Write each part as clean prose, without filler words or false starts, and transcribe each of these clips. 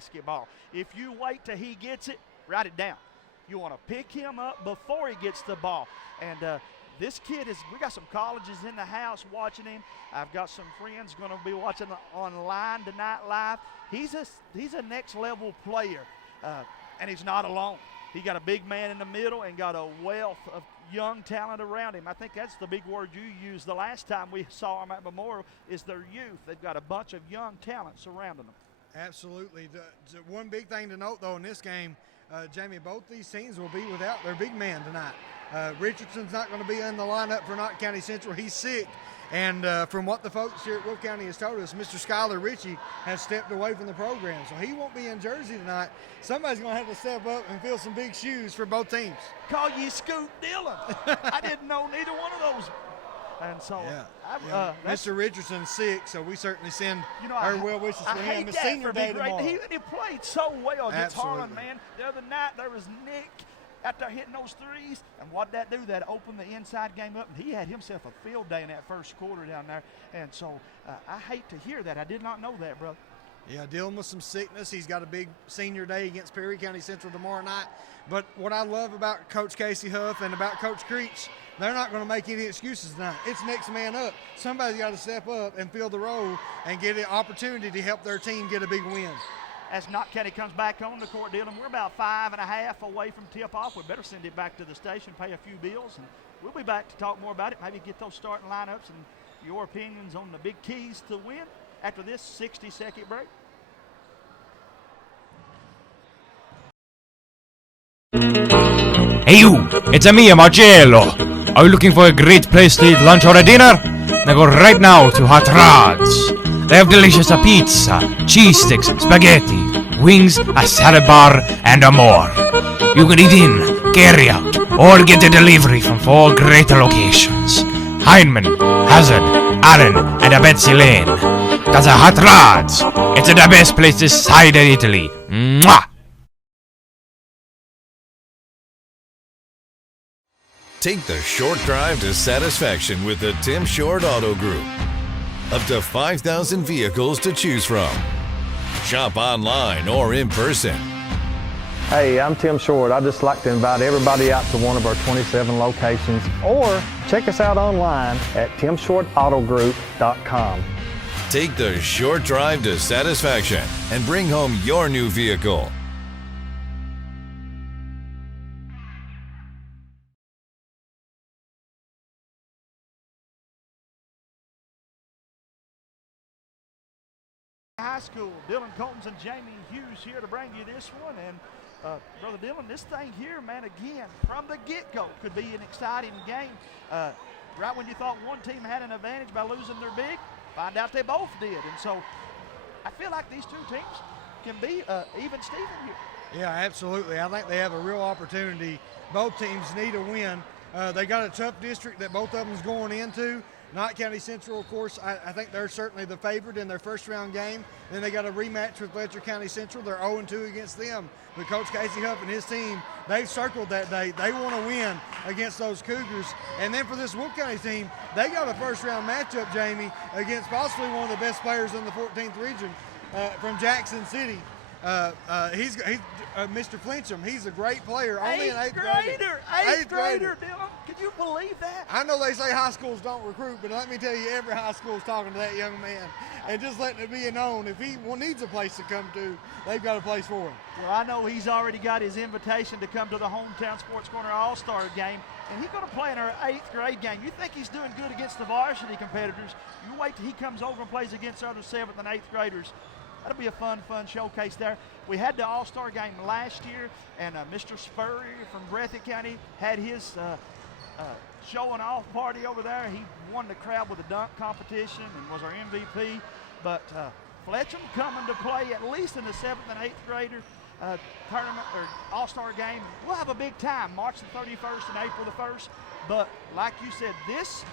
basketball. If you wait till he gets it, write it down. You want to pick him up before he gets the ball. And this kid we got some colleges in the house watching him. I've got some friends going to be watching online tonight live. He's a next level player, and he's not alone. He got a big man in the middle and got a wealth of young talent around him. I think that's the big word you used the last time we saw him at Memorial is their youth. They've got a bunch of young talent surrounding them. Absolutely. The one big thing to note, though, in this game, Jamie, both these teams will be without their big man tonight. Richardson's not going to be in the lineup for Knott County Central. He's sick. And from what the folks here at Wolfe County has told us, Mr. Skylar Ritchie has stepped away from the program. So he won't be in Jersey tonight. Somebody's going to have to step up and fill some big shoes for both teams. Call you Scoot Dillon. I didn't know neither one of those. And so, Mr. Richardson's sick, so we certainly send our well wishes for him. His senior day tomorrow. He played so well against Harlan, man. The other night there was Nick out there hitting those threes, and what'd that do? That opened the inside game up, and he had himself a field day in that first quarter down there. And so I hate to hear that. I did not know that, brother. Yeah, dealing with some sickness. He's got a big senior day against Perry County Central tomorrow night. But what I love about Coach Casey Huff and about Coach Creech, they're not going to make any excuses tonight. It's next man up. Somebody's got to step up and fill the role and get an opportunity to help their team get a big win. As Knott County comes back on the court, Dylan, we're about 5.5 away from tip-off. We better send it back to the station, pay a few bills, and we'll be back to talk more about it, maybe get those starting lineups and your opinions on the big keys to win after this 60-second break. Hey you, it's me, Marcello. Are you looking for a great place to eat lunch or a dinner? Then go right now to Hot Rods. They have delicious pizza, cheese sticks, spaghetti, wings, a salad bar, and more. You can eat in, carry out, or get a delivery from 4 great locations. Heineman, Hazard, Allen, and Betsy Lane. That's a Hot Rods. It's the best place this side of Italy. Mwah! Take the short drive to satisfaction with the Tim Short Auto Group. Up to 5,000 vehicles to choose from. Shop online or in person. Hey, I'm Tim Short. I'd just like to invite everybody out to one of our 27 locations, or check us out online at timshortautogroup.com. Take the short drive to satisfaction and bring home your new vehicle. High School. Dylan Coltons and Jamie Hughes here to bring you this one. And Brother Dylan, this thing here, man, again, from the get-go could be an exciting game. Right when you thought one team had an advantage by losing their big, find out they both did. And so I feel like these two teams can be even Steven here. Yeah, absolutely. I think they have a real opportunity. Both teams need a win. They got a tough district that both of them is going into. Knott County Central, of course, I think they're certainly the favorite in their first round game. Then they got a rematch with Fletcher County Central. They're 0-2 against them. But Coach Casey Huff and his team, they've circled that day. They want to win against those Cougars. And then for this Wolfe County team, they got a first round matchup, Jamie, against possibly one of the best players in the 14th region from Jackson City. He's Mr. Flincham. He's a great player. Only an eighth grader. Eighth grader, Dylan. Can you believe that? I know they say high schools don't recruit, but let me tell you, every high school is talking to that young man and just letting it be known if he needs a place to come to, they've got a place for him. Well, I know he's already got his invitation to come to the Hometown Sports Corner All-Star game, and he's going to play in our 8th grade game. You think he's doing good against the varsity competitors. You wait till he comes over and plays against other 7th and 8th graders. That'll be a fun showcase there. We had the All-Star game last year, and Mr. Spurrier from Breathitt County had his showing off party over there. He won the crowd with a dunk competition and was our MVP. But Fletcham coming to play at least in the 7th and 8th grader tournament or All-Star game. We'll have a big time, March the 31st and April the 1st. But like you said, this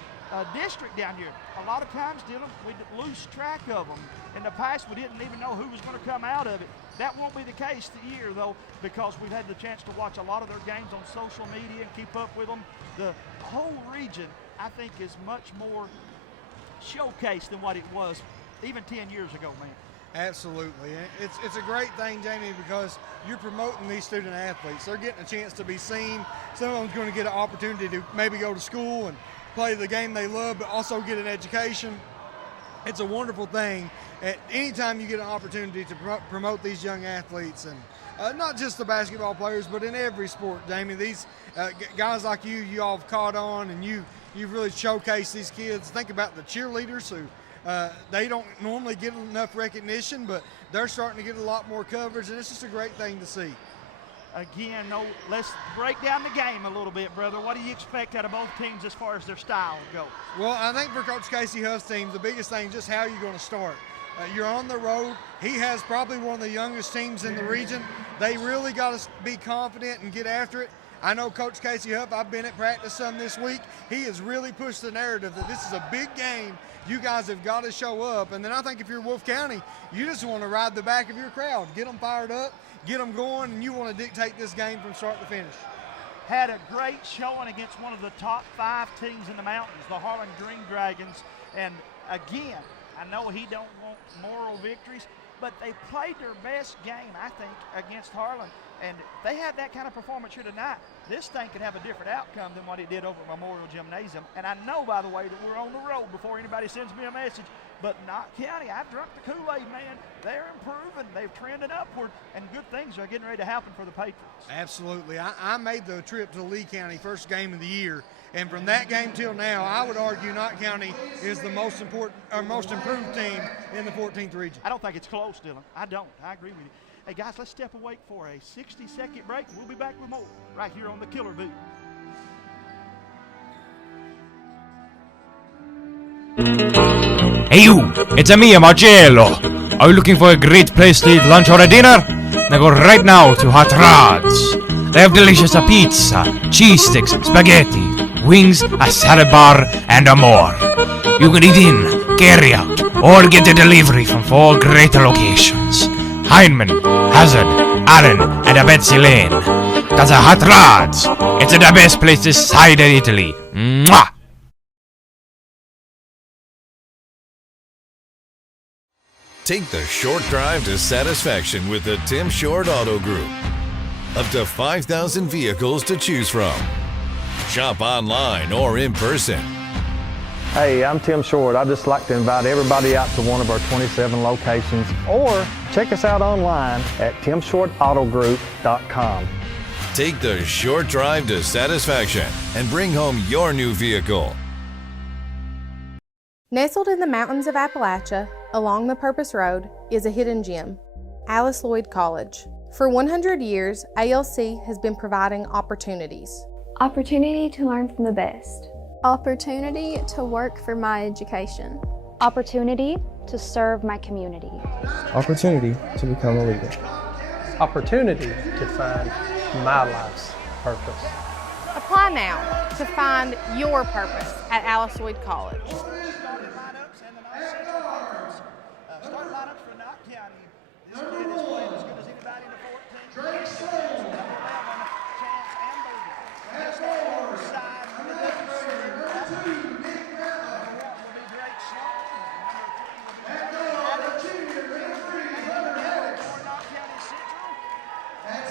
district down here, a lot of times, Dylan, we lose track of them. In the past, we didn't even know who was going to come out of it. That won't be the case this year, though, because we've had the chance to watch a lot of their games on social media and keep up with them. The whole region, I think, is much more showcased than what it was even 10 years ago, man. Absolutely. It's a great thing, Jamie, because you're promoting these student athletes. They're getting a chance to be seen. Some of them's going to get an opportunity to maybe go to school and play the game they love, but also get an education. It's a wonderful thing. At any time you get an opportunity to promote these young athletes, and not just the basketball players, but in every sport, Jamie. These guys like you all have caught on, and you've really showcased these kids. Think about the cheerleaders who they don't normally get enough recognition, but they're starting to get a lot more coverage, and it's just a great thing to see. Again, let's break down the game a little bit, brother. What do you expect out of both teams as far as their style goes? Well, I think for Coach Casey Huff's team, the biggest thing is just how you're going to start. You're on the road. He has probably one of the youngest teams in the region. They really got to be confident and get after it. I know Coach Casey Huff, I've been at practice some this week. He has really pushed the narrative that this is a big game. You guys have got to show up. And then I think if you're Wolfe County, you just want to ride the back of your crowd, get them fired up, get them going, and you want to dictate this game from start to finish. Had a great showing against one of the top 5 teams in the mountains, the Harlan Green Dragons. And again, I know he don't want moral victories, but they played their best game, I think, against Harlan. And if they had that kind of performance here tonight, this thing could have a different outcome than what it did over at Memorial Gymnasium. And I know, by the way, that we're on the road before anybody sends me a message, but Knott County, I've drunk the Kool-Aid, man. They're improving. They've trended upward, and good things are getting ready to happen for the Patriots. Absolutely. I made the trip to Lee County, first game of the year, and from that game till now, I would argue Knott County is the most improved team in the 14th region. I don't think it's close, Dylan. I don't. I agree with you. Hey, guys, let's step away for a 60-second break. We'll be back with more right here on the Killer Booth. Hey you, it's me, Marcello. Are you looking for a great place to eat lunch or a dinner? Then go right now to Hot Rods. They have delicious pizza, cheese sticks, spaghetti, wings, a salad bar, and more. You can eat in, carry out, or get a delivery from 4 great locations: Heineman, Hazard, Allen, and Betsy Lane. That's a Hot Rods. It's the best place this side of Italy. Mwah! Take the short drive to satisfaction with the Tim Short Auto Group. Up to 5,000 vehicles to choose from. Shop online or in person. Hey, I'm Tim Short. I'd just like to invite everybody out to one of our 27 locations, or check us out online at timshortautogroup.com. Take the short drive to satisfaction and bring home your new vehicle. Nestled in the mountains of Appalachia, along the Purpose Road, is a hidden gem, Alice Lloyd College. For 100 years, ALC has been providing opportunities. Opportunity to learn from the best. Opportunity to work for my education. Opportunity to serve my community. Opportunity to become a leader. Opportunity to find my life's purpose. Apply now to find your purpose at Alice Lloyd College. Starting lineups for Knott County. This kid is playing as good as anybody in the 14. Chance and Berger. Next on the side, number 2 will be Drake Sloan. Number 3 will be for Knott County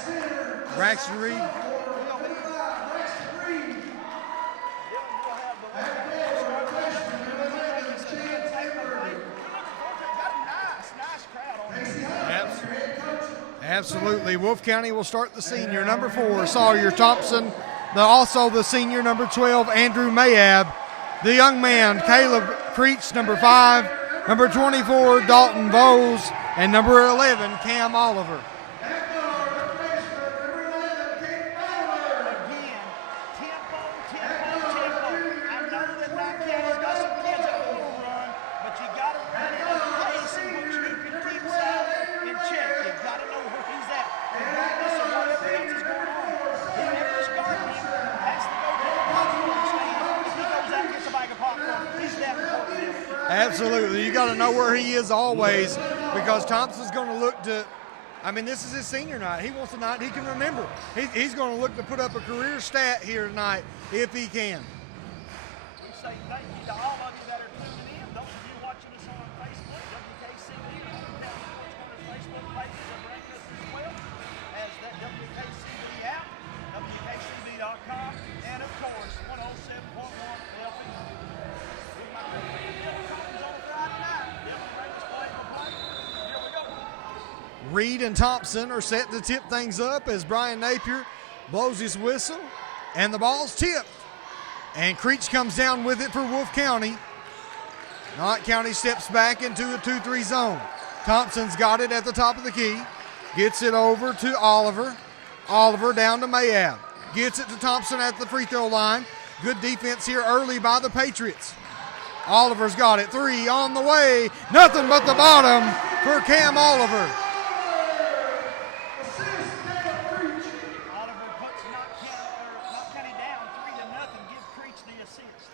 Central. Braxton Reed. Absolutely. Wolfe County will start the senior, number 4, Sawyer Thompson. Also the senior, number 12, Andrew Mayab. The young man, Caleb Creech, number 5. Number 24, Dalton Bowles. And number 11, Cam Oliver. Absolutely. You got to know where he is always, because Thompson's going to look to, this is his senior night. He wants a night he can remember. He's going to look to put up a career stat here tonight if he can. We say thank you to all of you that are tuning in. Those of you watching us on Facebook, WKC Reed and Thompson are set to tip things up as Brian Napier blows his whistle, and the ball's tipped. And Creech comes down with it for Wolfe County. Knott County steps back into a 2-3 zone. Thompson's got it at the top of the key. Gets it over to Oliver. Oliver down to Mayab. Gets it to Thompson at the free throw line. Good defense here early by the Patriots. Oliver's got it. 3 on the way. Nothing but the bottom for Cam Oliver. Oliver puts Knott County down 3-0. Give Creech the assist.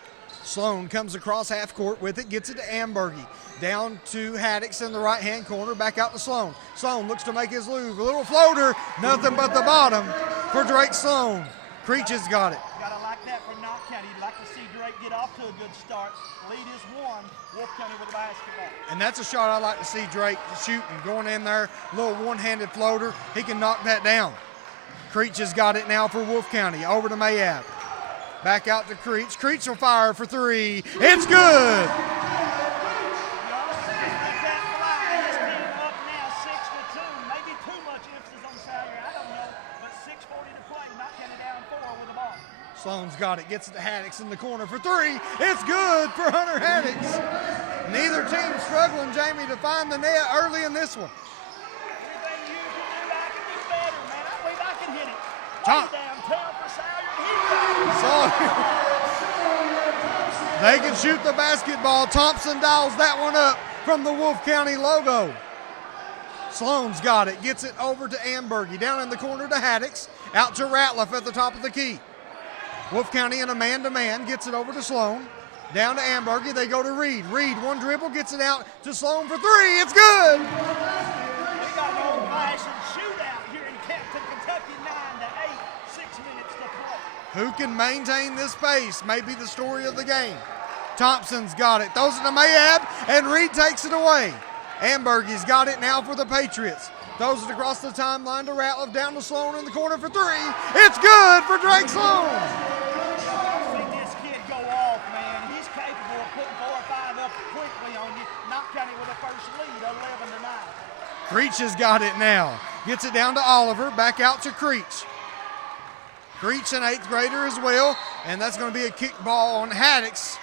Sloan comes across half court with it, gets it to Ambergy. Down to Haddix in the right-hand corner, back out to Sloan. Sloan looks to make his move. A little floater, nothing but the bottom for Drake Sloan. Creech has got it. Gotta like that for Knott County. You'd like to see Drake get off to a good start. Lead is 1. Wolfe County with the basketball. And that's a shot I like to see Drake shooting, going in there, little one-handed floater. He can knock that down. Creech has got it now for Wolfe County. Over to Mayab. Back out to Creech. Creech will fire for 3. It's good. Sloan's got it, gets it to Haddix in the corner for 3. It's good for Hunter Haddix. Neither team struggling, Jamie, to find the net early in this one. Everything you can do, I can do better, man. I believe I can hit it. Tom. Downtown for Salyer. So they can shoot the basketball. Thompson dials that one up from the Wolfe County logo. Sloan's got it, gets it over to Ambergy. Down in the corner to Haddix. Out to Ratliff at the top of the key. Wolfe County in a man-to-man, gets it over to Sloan. Down to Ambergy, they go to Reed. Reed, one dribble, gets it out to Sloan for 3. It's good! We got an old-fashioned shootout here in Canton, Kentucky, 9-8, 6 minutes to play. Who can maintain this pace may be the story of the game. Thompson's got it, throws it to Mayab, and Reed takes it away. Ambergy's got it now for the Patriots. Throws it across the timeline to Ratliff, down to Sloan in the corner for 3. It's good for Drake Sloan! I've seen this kid go off, man. He's capable of putting 4 or 5 up quickly on you. Knott County with a first lead, 11-9. Creech has got it now. Gets it down to Oliver, back out to Creech. Creech, an 8th grader as well, and that's going to be a kick ball on Haddix.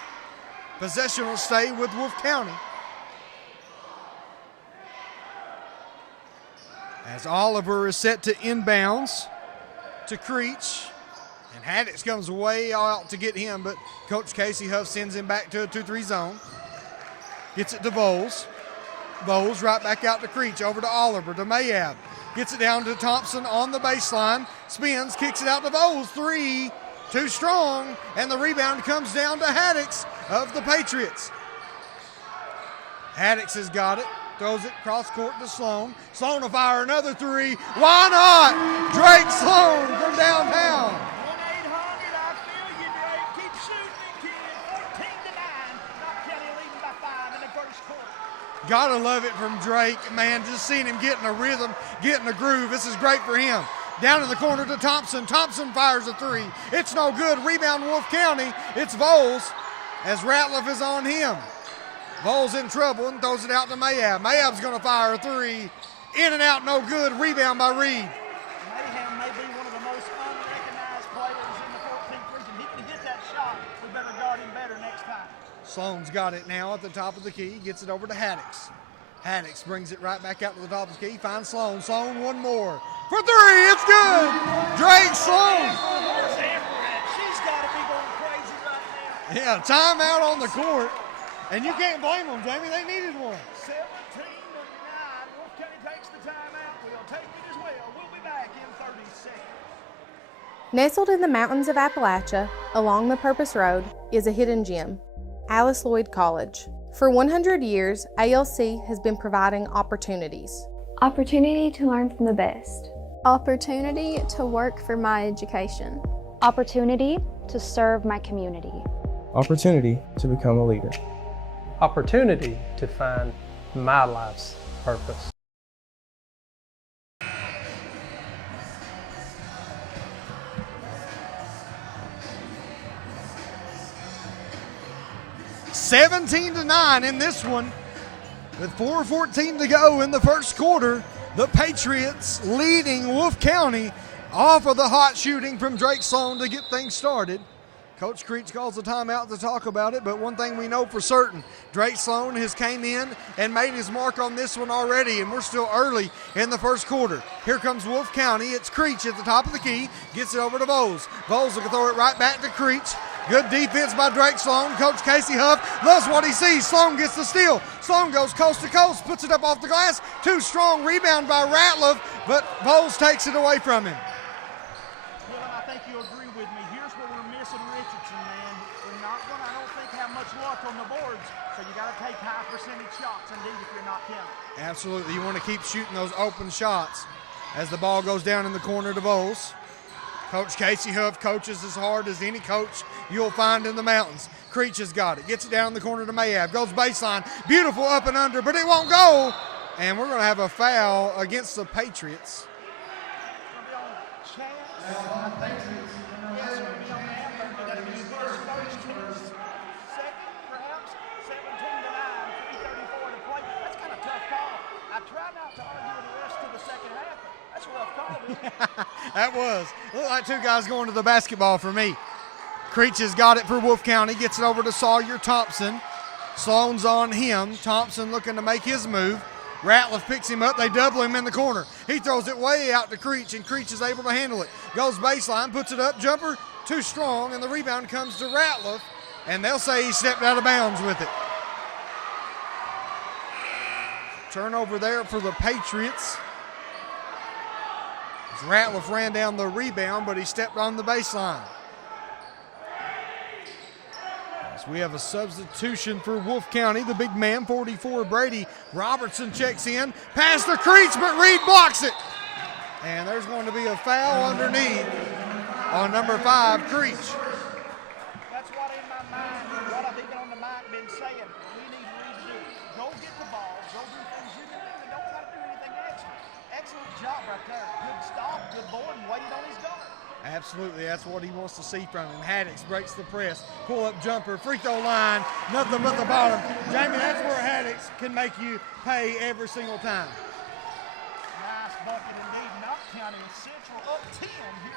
Possession will stay with Wolfe County. As Oliver is set to inbounds to Creech. And Haddix comes way out to get him, but Coach Casey Huff sends him back to a 2-3 zone. Gets it to Voles. Voles right back out to Creech, over to Oliver, to Mayab. Gets it down to Thompson on the baseline. Spins, kicks it out to Voles. 3, too strong, and the rebound comes down to Haddix of the Patriots. Haddix has got it. Throws it cross court to Sloan. Sloan will fire another 3. Why not? Drake Sloan from downtown. 1-800, I feel you, Drake. Keep shooting, kid. 14-9. Knott County leading by 5 in the first quarter. Gotta love it from Drake, man. Just seeing him get in a rhythm, get in a groove. This is great for him. Down in the corner to Thompson. Thompson fires a 3. It's no good. Rebound Wolfe County. It's Voles as Ratliff is on him. Voles in trouble and throws it out to Mayab. Mayab's going to fire a 3. In and out, no good. Rebound by Reed. Mayhem may be one of the most unrecognized players in the 14th region. He can hit that shot. We better guard him better next time. Sloan's got it now at the top of the key. Gets it over to Haddix. Haddix brings it right back out to the top of the key. Finds Sloan. Sloan, one more. For 3, it's good. Drake Sloan. Where's Amber at? She's got to be going crazy right now. Yeah, timeout on the court. And you can't blame them, Jamie. They needed one. 17-9. Wolfe County takes the timeout. We'll take it as well. We'll be back in 30 seconds. Nestled in the mountains of Appalachia, along the Purpose Road, is a hidden gem, Alice Lloyd College. For 100 years, ALC has been providing opportunities. Opportunity to learn from the best. Opportunity to work for my education. Opportunity to serve my community. Opportunity to become a leader. Opportunity to find my life's purpose. (17-9) in this one, with 4:14 to go in the first quarter. The Patriots leading Wolfe County off of the hot shooting from Drake Sloan to get things started. Coach Creech calls a timeout to talk about it, but one thing we know for certain, Drake Sloan has came in and made his mark on this one already, and we're still early in the first quarter. Here comes Wolfe County. It's Creech at the top of the key, gets it over to Voles. Voles will throw it right back to Creech. Good defense by Drake Sloan. Coach Casey Huff loves what he sees. Sloan gets the steal. Sloan goes coast to coast, puts it up off the glass. Too strong rebound by Ratliff, but Voles takes it away from him. I think you agree with me. Here's where we're missing Richardson, man. We're not going to, I don't think, have much luck on the boards, so you got to take high percentage shots indeed if you're not counting. Absolutely. You want to keep shooting those open shots as the ball goes down in the corner to Voles. Coach Casey Huff coaches as hard as any coach you'll find in the mountains. Creech has got it. Gets it down in the corner to Mayab. Goes baseline. Beautiful up and under, but it won't go. And we're going to have a foul against the Patriots. That was. Looked like two guys going to the basketball for me. Creech has got it for Wolfe County. Gets it over to Sawyer Thompson. Sloan's on him. Thompson looking to make his move. Ratliff picks him up. They double him in the corner. He throws it way out to Creech, and Creech is able to handle it. Goes baseline, puts it up. Jumper too strong, and the rebound comes to Ratliff, and they'll say he stepped out of bounds with it. Turnover there for the Patriots. Ratliff ran down the rebound, but he stepped on the baseline. So we have a substitution for Wolfe County. The big man, 44, Brady Robertson, checks in. Pass to Creech, but Reed blocks it. And there's going to be a foul underneath on number 5, Creech. That's what in my mind, what I've even on the mic been saying, we need Reed to do. Go get the ball, go do things you can do, and don't try to do anything extra. Excellent job right there. Good stop, good board, and waited on his guard. Absolutely, that's what he wants to see from him. Haddix breaks the press, pull-up jumper, free throw line, nothing but the bottom. Jamie, that's where Haddix can make you pay every single time. Nice bucket indeed. Knott County Central up 10 here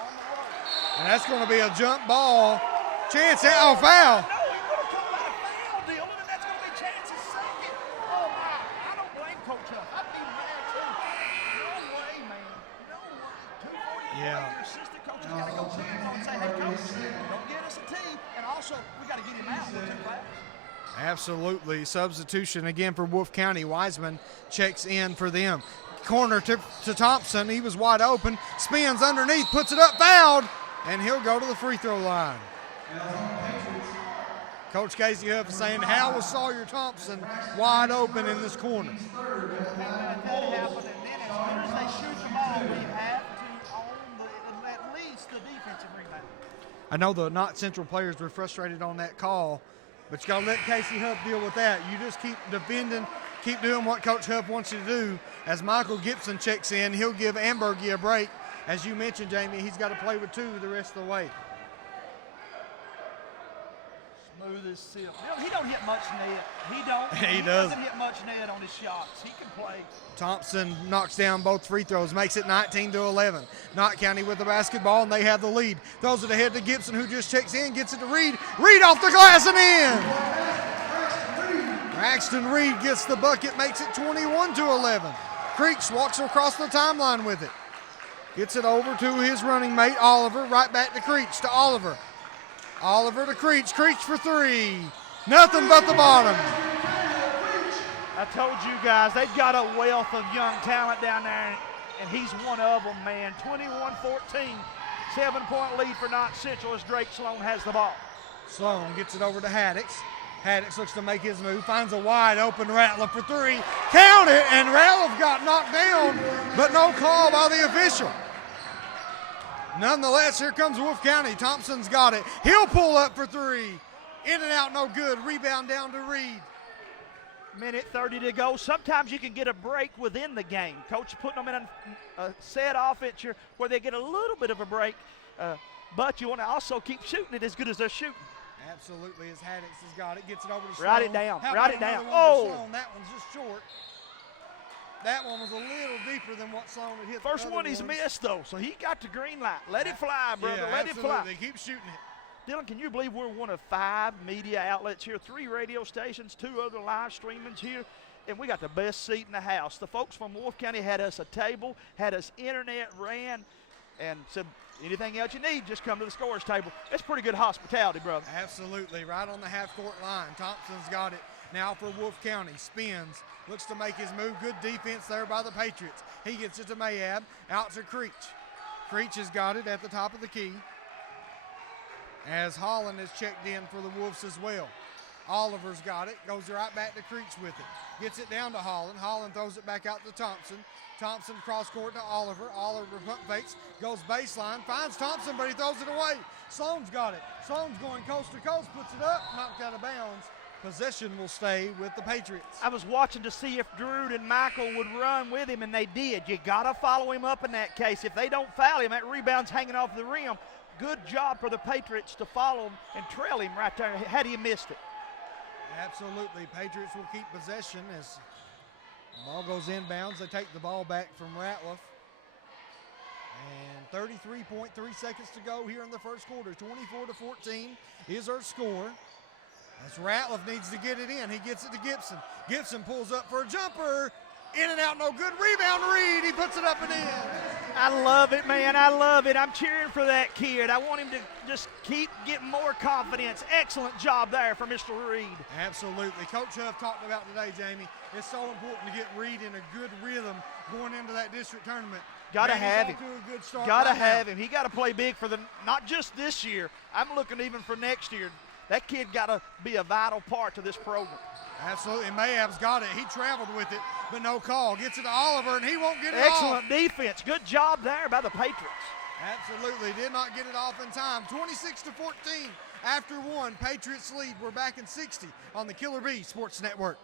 on the road. And that's going to be a jump ball. Chance at foul. No, he's going to call that a foul, Dylan, and that's going to be Chance's second. Oh, my. I don't blame Coach Huff. I'd be mad, too. No way, man. No way. 240. Yeah. Your assistant coach has got to go to him and say, hey, coach, don't get us a tee. And also, we got to get him out with 2 fouls. Absolutely. Substitution again for Wolfe County. Wiseman checks in for them. Corner to Thompson. He was wide open. Spins underneath, puts it up, fouled, and he'll go to the free throw line. Coach Casey Huff is saying, how was Sawyer Thompson wide open in this corner? That happened, and then as soon as they shoot the ball, we have to own at least the defensive rebound. I know the Knott Central players were frustrated on that call, but you got to let Casey Huff deal with that. You just keep defending, keep doing what Coach Huff wants you to do. As Michael Gibson checks in, he'll give Ambergy a break. As you mentioned, Jamie, he's got to play with 2 the rest of the way. Smooth as silk. He don't hit much net. He don't. He doesn't hit much net on his shots. He can play. Thompson knocks down both free throws, makes it 19-11. Knott County with the basketball, and they have the lead. Throws it ahead to Gibson, who just checks in, gets it to Reed. Reed off the glass and in. Braxton Reed gets the bucket, makes it 21-11. Creech walks across the timeline with it. Gets it over to his running mate, Oliver. Right back to Creech, to Oliver. Oliver to Creech. Creech for 3. Nothing but the bottom. I told you guys, they've got a wealth of young talent down there, and he's one of them, man. 21-14, 7-point lead for Knott Central as Drake Sloan has the ball. Sloan gets it over to Haddix. Haddix looks to make his move, finds a wide open Ratliff for 3. Count it, and Ratliff got knocked down, but no call by the official. Nonetheless, here comes Wolfe County. Thompson's got it. He'll pull up for 3. In and out, no good. Rebound down to Reed. Minute 30 to go. Sometimes you can get a break within the game. Coach putting them in a set offense here where they get a little bit of a break, but you want to also keep shooting it as good as they're shooting. Absolutely, as Haddix has got it. Gets it over to Sloan. Write it down. How Write about it down. another one for Oh! Sloan? That one's just short. That one was a little deeper than what Sloan had hit. First one he's missed, though, so he got the green light. Let it fly, brother. Yeah, Let it fly. absolutely. Keep shooting it. Dylan, can you believe we're one of 5 media outlets here, 3 radio stations, 2 other live streamings here, and we got the best seat in the house. The folks from Wolfe County had us a table, had us internet ran, and said, anything else you need, just come to the scorer's table. That's pretty good hospitality, brother. Absolutely. Right on the half-court line. Thompson's got it now for Wolfe County. Spins. Looks to make his move. Good defense there by the Patriots. He gets it to Mayab. Out to Creech. Creech has got it at the top of the key, as Holland has checked in for the Wolves as well. Oliver's got it. Goes right back to Creech with it. Gets it down to Holland. Holland throws it back out to Thompson. Thompson cross court to Oliver. Oliver pump fakes. Goes baseline. Finds Thompson, but he throws it away. Sloan's got it. Sloan's going coast to coast. Puts it up. Knocked out of bounds. Possession will stay with the Patriots. I was watching to see if Drew and Michael would run with him, and they did. You got to follow him up in that case. If they don't foul him, that rebound's hanging off the rim. Good job for the Patriots to follow him and trail him right there had he missed it. Absolutely. Patriots will keep possession as the ball goes inbounds. They take the ball back from Ratliff. And 33.3 seconds to go here in the first quarter. 24-14 is our score. As Ratliff needs to get it in. He gets it to Gibson. Gibson pulls up for a jumper. In and out, no good. Rebound, Reed. He puts it up and in. I love it, man. I love it. I'm cheering for that kid. I want him to just keep getting more confidence. Excellent job there for Mr. Reed. Absolutely. Coach Huff talked about today, Jamie. It's so important to get Reed in a good rhythm going into that district tournament. Got to have him. Got to have him. He got to play big for not just this year. I'm looking even for next year. That kid got to be a vital part to this program. Absolutely. Mayab's got it. He traveled with it, but no call. Gets it to Oliver, and he won't get it Excellent off. defense. Good job there by the Patriots. Absolutely. Did not get it off in time. 26-14 after one. Patriots lead. We're back in 60 on the Killer Bee Sports Network.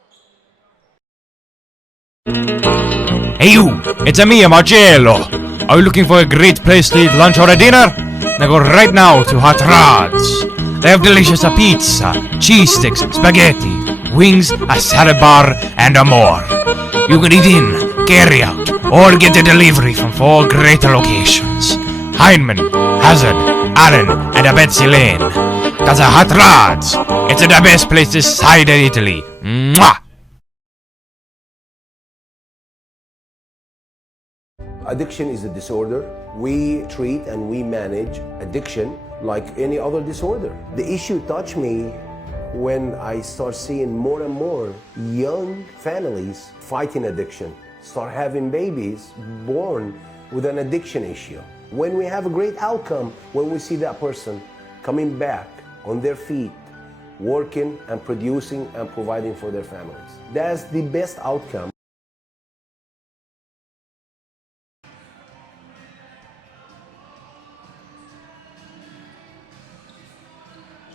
Hey you, it's me, Marcello. Are you looking for a great place to eat lunch or a dinner? Now go right now to Hot Rods. They have delicious pizza, cheese sticks, spaghetti, wings, a salad bar, and more. You can eat in, carry out, or get a delivery from 4 great locations. Heineman, Hazard, Allen, and Betsy Lane. That's a Hot Rods. It's the best place this side of Italy. Mwah! Addiction is a disorder. We treat and we manage addiction like any other disorder. The issue touched me when I start seeing more and more young families fighting addiction, start having babies born with an addiction issue. When we have a great outcome, when we see that person coming back on their feet, working and producing and providing for their families. That's the best outcome.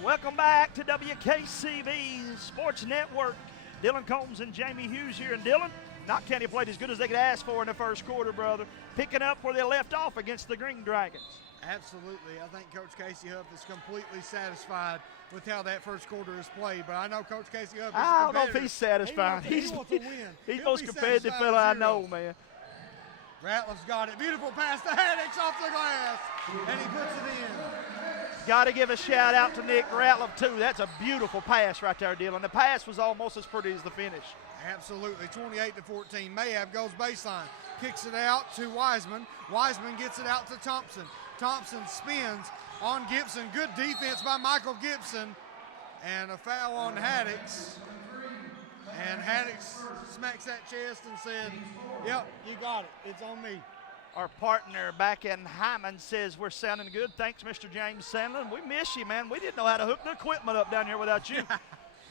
Welcome back to WKCB Sports Network. Dylan Combs and Jamie Hughes here. And Dylan, Knott County played as good as they could ask for in the first quarter, brother. Picking up where they left off against the Green Dragons. Absolutely. I think Coach Casey Huff is completely satisfied with how that first quarter is played. But I know Coach Casey Huff is I don't know if he's satisfied. He wants to win. He's the most competitive fella I know, man. Ratliff's got it. Beautiful pass to Haddix off the glass. And he puts it in. Got to give a shout out to Nick Ratliff, too. That's a beautiful pass right there, Dylan. The pass was almost as pretty as the finish. Absolutely. 28-14. Mayab goes baseline. Kicks it out to Wiseman. Wiseman gets it out to Thompson. Thompson spins on Gibson. Good defense by Michael Gibson. And a foul on Haddix. And Haddix smacks that chest and said, yep, you got it. It's on me. Our partner back in Hyman says we're sounding good. Thanks, Mr. James Sandlin. We miss you, man. We didn't know how to hook the equipment up down here without you.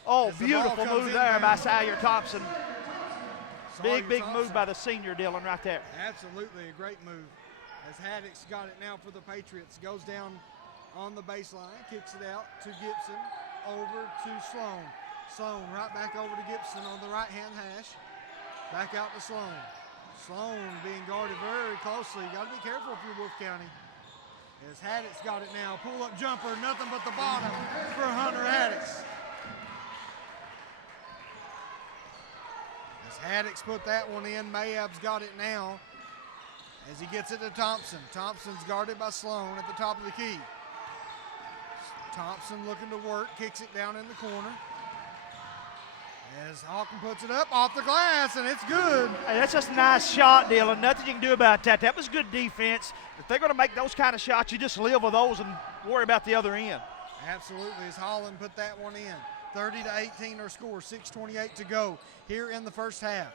Oh, beautiful move there by Sawyer Thompson. Big move by the senior, Dylan, right there. Absolutely a great move. As Haddix got it now for the Patriots. Goes down on the baseline, kicks it out to Gibson, over to Sloan. Sloan right back over to Gibson on the right-hand hash. Back out to Sloan. Sloan being guarded very closely. You got to be careful if you're Wolfe County. As Haddix got it now. Pull-up jumper, nothing but the bottom for Hunter Haddix. As Haddix put that one in. Mayab's got it now as he gets it to Thompson. Thompson's guarded by Sloan at the top of the key. Thompson looking to work, kicks it down in the corner. As Hawken puts it up off the glass, and it's good. Hey, that's just a nice shot, Dylan. Nothing you can do about that. That was good defense. If they're going to make those kind of shots, you just live with those and worry about the other end. Absolutely, as Holland put that one in. 30-18 our score, 6:28 to go here in the first half.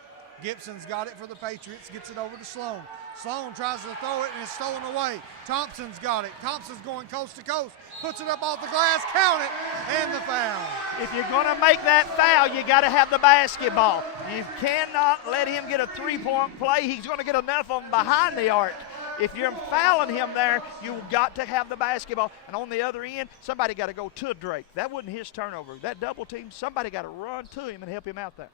Gibson's got it for the Patriots, gets it over to Sloan. Sloan tries to throw it and it's stolen away. Thompson's got it. Thompson's going coast to coast, puts it up off the glass, count it, and the foul. If you're going to make that foul, you got to have the basketball. You cannot let him get a three-point play. He's going to get enough of them behind the arc. If you're fouling him there, you've got to have the basketball. And on the other end, somebody got to go to Drake. That wasn't his turnover. That double team, somebody got to run to him and help him out there.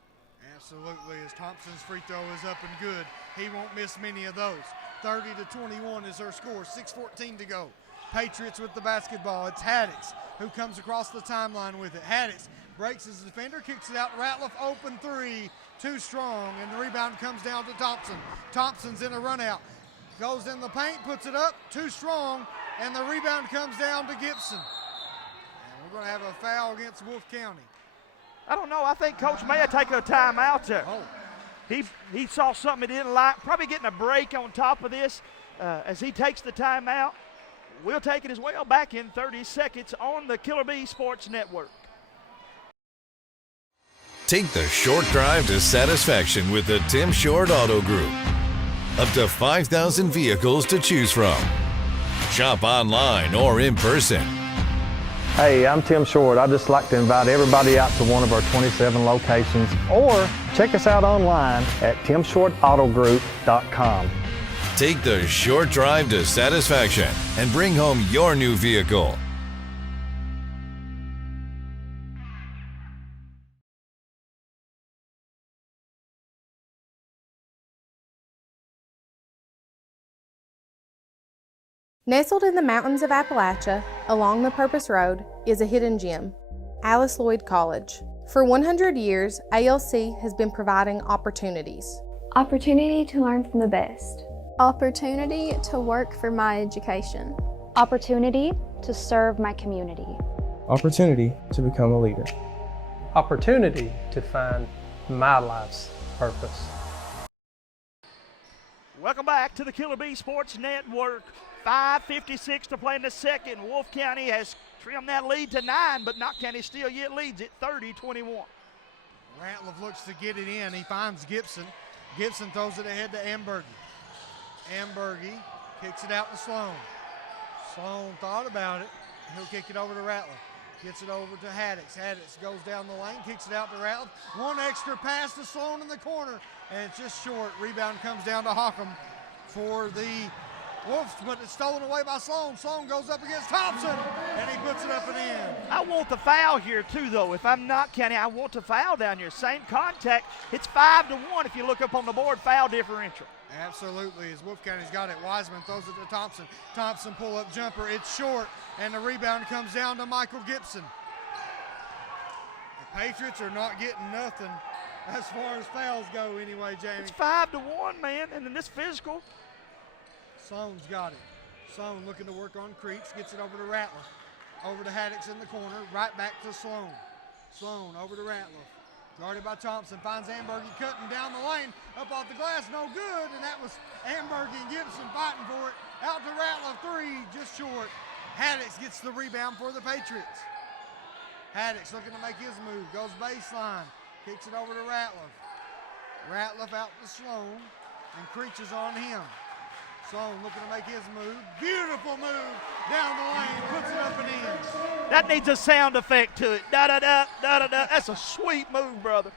Absolutely, as Thompson's free throw is up and good. He won't miss many of those. 30-21 is our score, 6:14 to go. Patriots with the basketball. It's Haddix who comes across the timeline with it. Haddix breaks his defender, kicks it out. Ratliff open three, too strong, and the rebound comes down to Thompson. Thompson's in a run out. Goes in the paint, puts it up, too strong, and the rebound comes down to Gibson. And we're going to have a foul against Wolfe County. I don't know. I think Coach may have taken a timeout there. Oh. He saw something he didn't like, probably getting a break on top of this as he takes the timeout. We'll take it as well back in 30 seconds on the Killer Bee Sports Network. Take the short drive to satisfaction with the Tim Short Auto Group. Up to 5,000 vehicles to choose from. Shop online or in person. Hey, I'm Tim Short. I'd just like to invite everybody out to one of our 27 locations, or check us out online at timshortautogroup.com. Take the short drive to satisfaction and bring home your new vehicle. Nestled in the mountains of Appalachia, along the Purpose Road, is a hidden gem, Alice Lloyd College. For 100 years, ALC has been providing opportunities. Opportunity to learn from the best. Opportunity to work for my education. Opportunity to serve my community. Opportunity to become a leader. Opportunity to find my life's purpose. Welcome back to the Killer Bee Sports Network. 5:56 to play in the second. Wolfe County has trimmed that lead to 9, but Knott County still yet leads it 30-21. Ratliff looks to get it in. He finds Gibson. Gibson throws it ahead to Ambergy. Ambergy kicks it out to Sloan. Sloan thought about it. He'll kick it over to Ratliff. Gets it over to Haddix. Haddix goes down the lane, kicks it out to Ratliff. One extra pass to Sloan in the corner, and it's just short. Rebound comes down to Hawken for the Wolves, but it's stolen away by Sloan. Sloan goes up against Thompson, and he puts it up and in. I want the foul here, too, though. If I'm Knott County, I want the foul down here. Same contact. It's 5-1 if you look up on the board, foul differential. Absolutely, as Wolfe County's got it. Wiseman throws it to Thompson. Thompson pull-up jumper. It's short, and the rebound comes down to Michael Gibson. The Patriots are not getting nothing as far as fouls go anyway, Jamie. It's 5-1, man, and in this physical. Sloan's got it. Sloan looking to work on Creeks, gets it over to Ratliff. Over to Haddix in the corner, right back to Sloan. Sloan over to Ratliff. Guarded by Thompson, finds Ambergy cutting down the lane, up off the glass, no good, and that was Ambergy and Gibson fighting for it. Out to Ratliff, three, just short. Haddix gets the rebound for the Patriots. Haddix looking to make his move, goes baseline, kicks it over to Ratliff. Ratliff out to Sloan, and Creech is on him. Sloan looking to make his move. Beautiful move down the lane, puts it up and in. That needs a sound effect to it. Da-da-da, da-da-da. That's a sweet move, brother.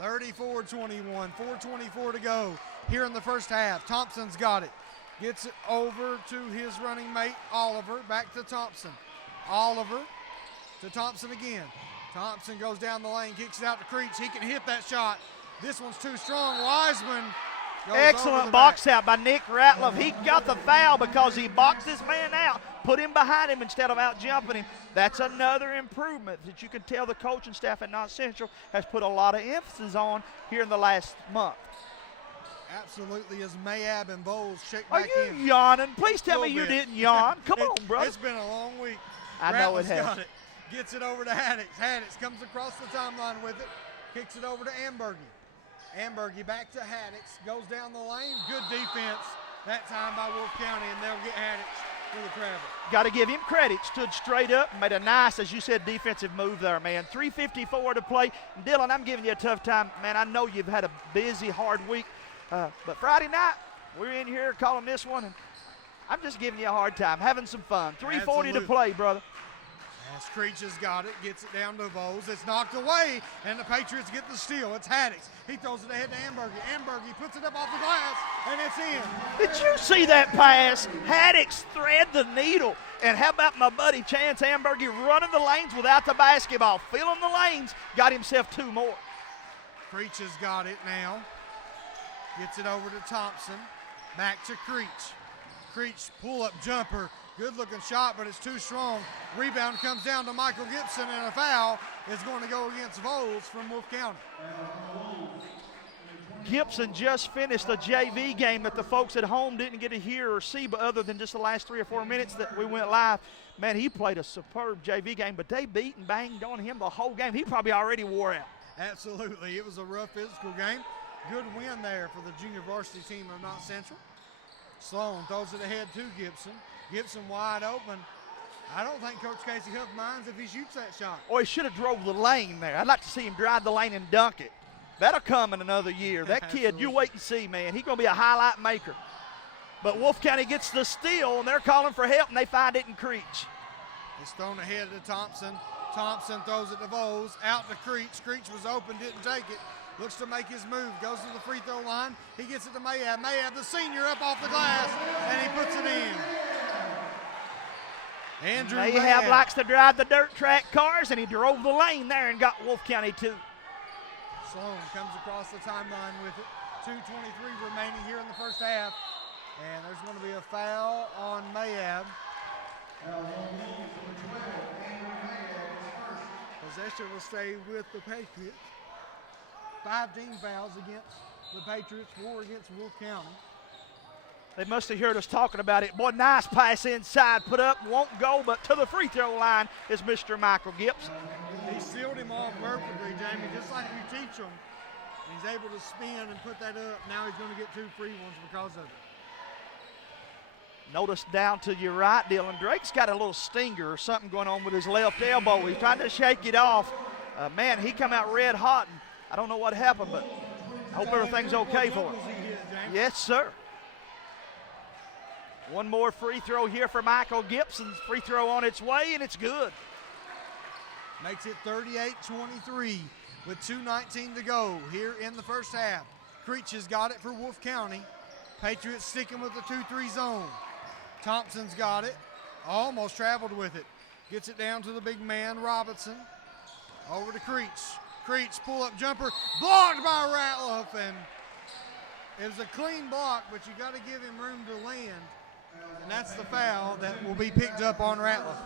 34-21, 4:24 to go here in the first half. Thompson's got it. Gets it over to his running mate, Oliver. Back to Thompson. Oliver to Thompson again. Thompson goes down the lane, kicks it out to Creech. He can hit that shot. This one's too strong. Wiseman. Excellent box out by Nick Ratliff. He got the foul because he boxed this man out. put him behind him instead of out jumping him. That's another improvement that you can tell the coaching staff at Knott Central has put a lot of emphasis on here in the last month. Absolutely, as Mayab and Bowles check Are back you in. yawning? Please tell me you didn't yawn. Come on, brother. It's been a long week. I know it Ratliff's has. got it. Gets it over to Haddix. Haddix comes across the timeline with it. Kicks it over to Ambergy. Ambergy back to Haddix. Goes down the lane. Good defense that time by Wolfe County, and they'll get Haddix for the travel. Got to give him credit. Stood straight up and made a nice, as you said, defensive move there, man. 3:54 to play. Dylan, I'm giving you a tough time. Man, I know you've had a busy, hard week. But Friday night, we're in here calling this one, and I'm just giving you a hard time, having some fun. 3:40 to play, brother. As Creech has got it, gets it down to Bowles. It's knocked away, and the Patriots get the steal. It's Haddix. He throws it ahead to Ambergy. Ambergy puts it up off the glass, and it's in. Did you see that pass? Haddix thread the needle. And how about my buddy Chance Ambergy running the lanes without the basketball, filling the lanes, got himself 2 more. Creech has got it now. Gets it over to Thompson. Back to Creech. Creech pull-up jumper. Good-looking shot, but it's too strong. Rebound comes down to Michael Gibson, and a foul is going to go against Bowles from Wolfe County. Gibson just finished a JV game that the folks at home didn't get to hear or see, but other than just the last 3 or 4 minutes that we went live. Man, he played a superb JV game, but they beat and banged on him the whole game. He probably already wore out. Absolutely. It was a rough physical game. Good win there for the junior varsity team of Knott Central. Sloan throws it ahead to Gibson. Gibson wide open. I don't think Coach Casey Huff minds if he shoots that shot. Or he should have drove the lane there. I'd like to see him drive the lane and dunk it. That'll come in another year. That kid, you wait and see, man. He's going to be a highlight maker. But Wolfe County gets the steal, and they're calling for help, and they find it in Creech. It's thrown ahead to Thompson. Thompson throws it to Bowles. Out to Creech. Creech was open, didn't take it. Looks to make his move. Goes to the free throw line. He gets it to Mayab. Mayab, the senior, up off the glass, and he puts it in. Andrew Mayab likes to drive the dirt track cars, and he drove the lane there and got Wolfe County 2. Sloan comes across the timeline with it. 2:23 remaining here in the first half. And there's going to be a foul on Mayab. Possession will stay with the Patriots. 5 team fouls against the Patriots, 4 against Wolfe County. They must have heard us talking about it. Boy, nice pass inside, put up, won't go, but to the free throw line is Mr. Michael Gibson. He sealed him off perfectly, Jamie, just like you teach him. He's able to spin and put that up. Now he's going to get 2 free ones because of it. Notice down to your right, Dylan, Drake's got a little stinger or something going on with his left elbow. He's trying to shake it off. Man, he come out red hot, and I don't know what happened, but I hope everything's okay for him. Yes, sir. One more free throw here for Michael Gibson's free throw on its way, and it's good. Makes it 38-23 with 2:19 to go here in the first half. Creech has got it for Wolfe County. Patriots sticking with the 2-3 zone. Thompson's got it. Almost traveled with it. Gets it down to the big man, Robinson. Over to Creech. Creech pull-up jumper. Blocked by Ratliff. And it was a clean block, but you got to give him room to land. And that's the foul that will be picked up on Ratliff.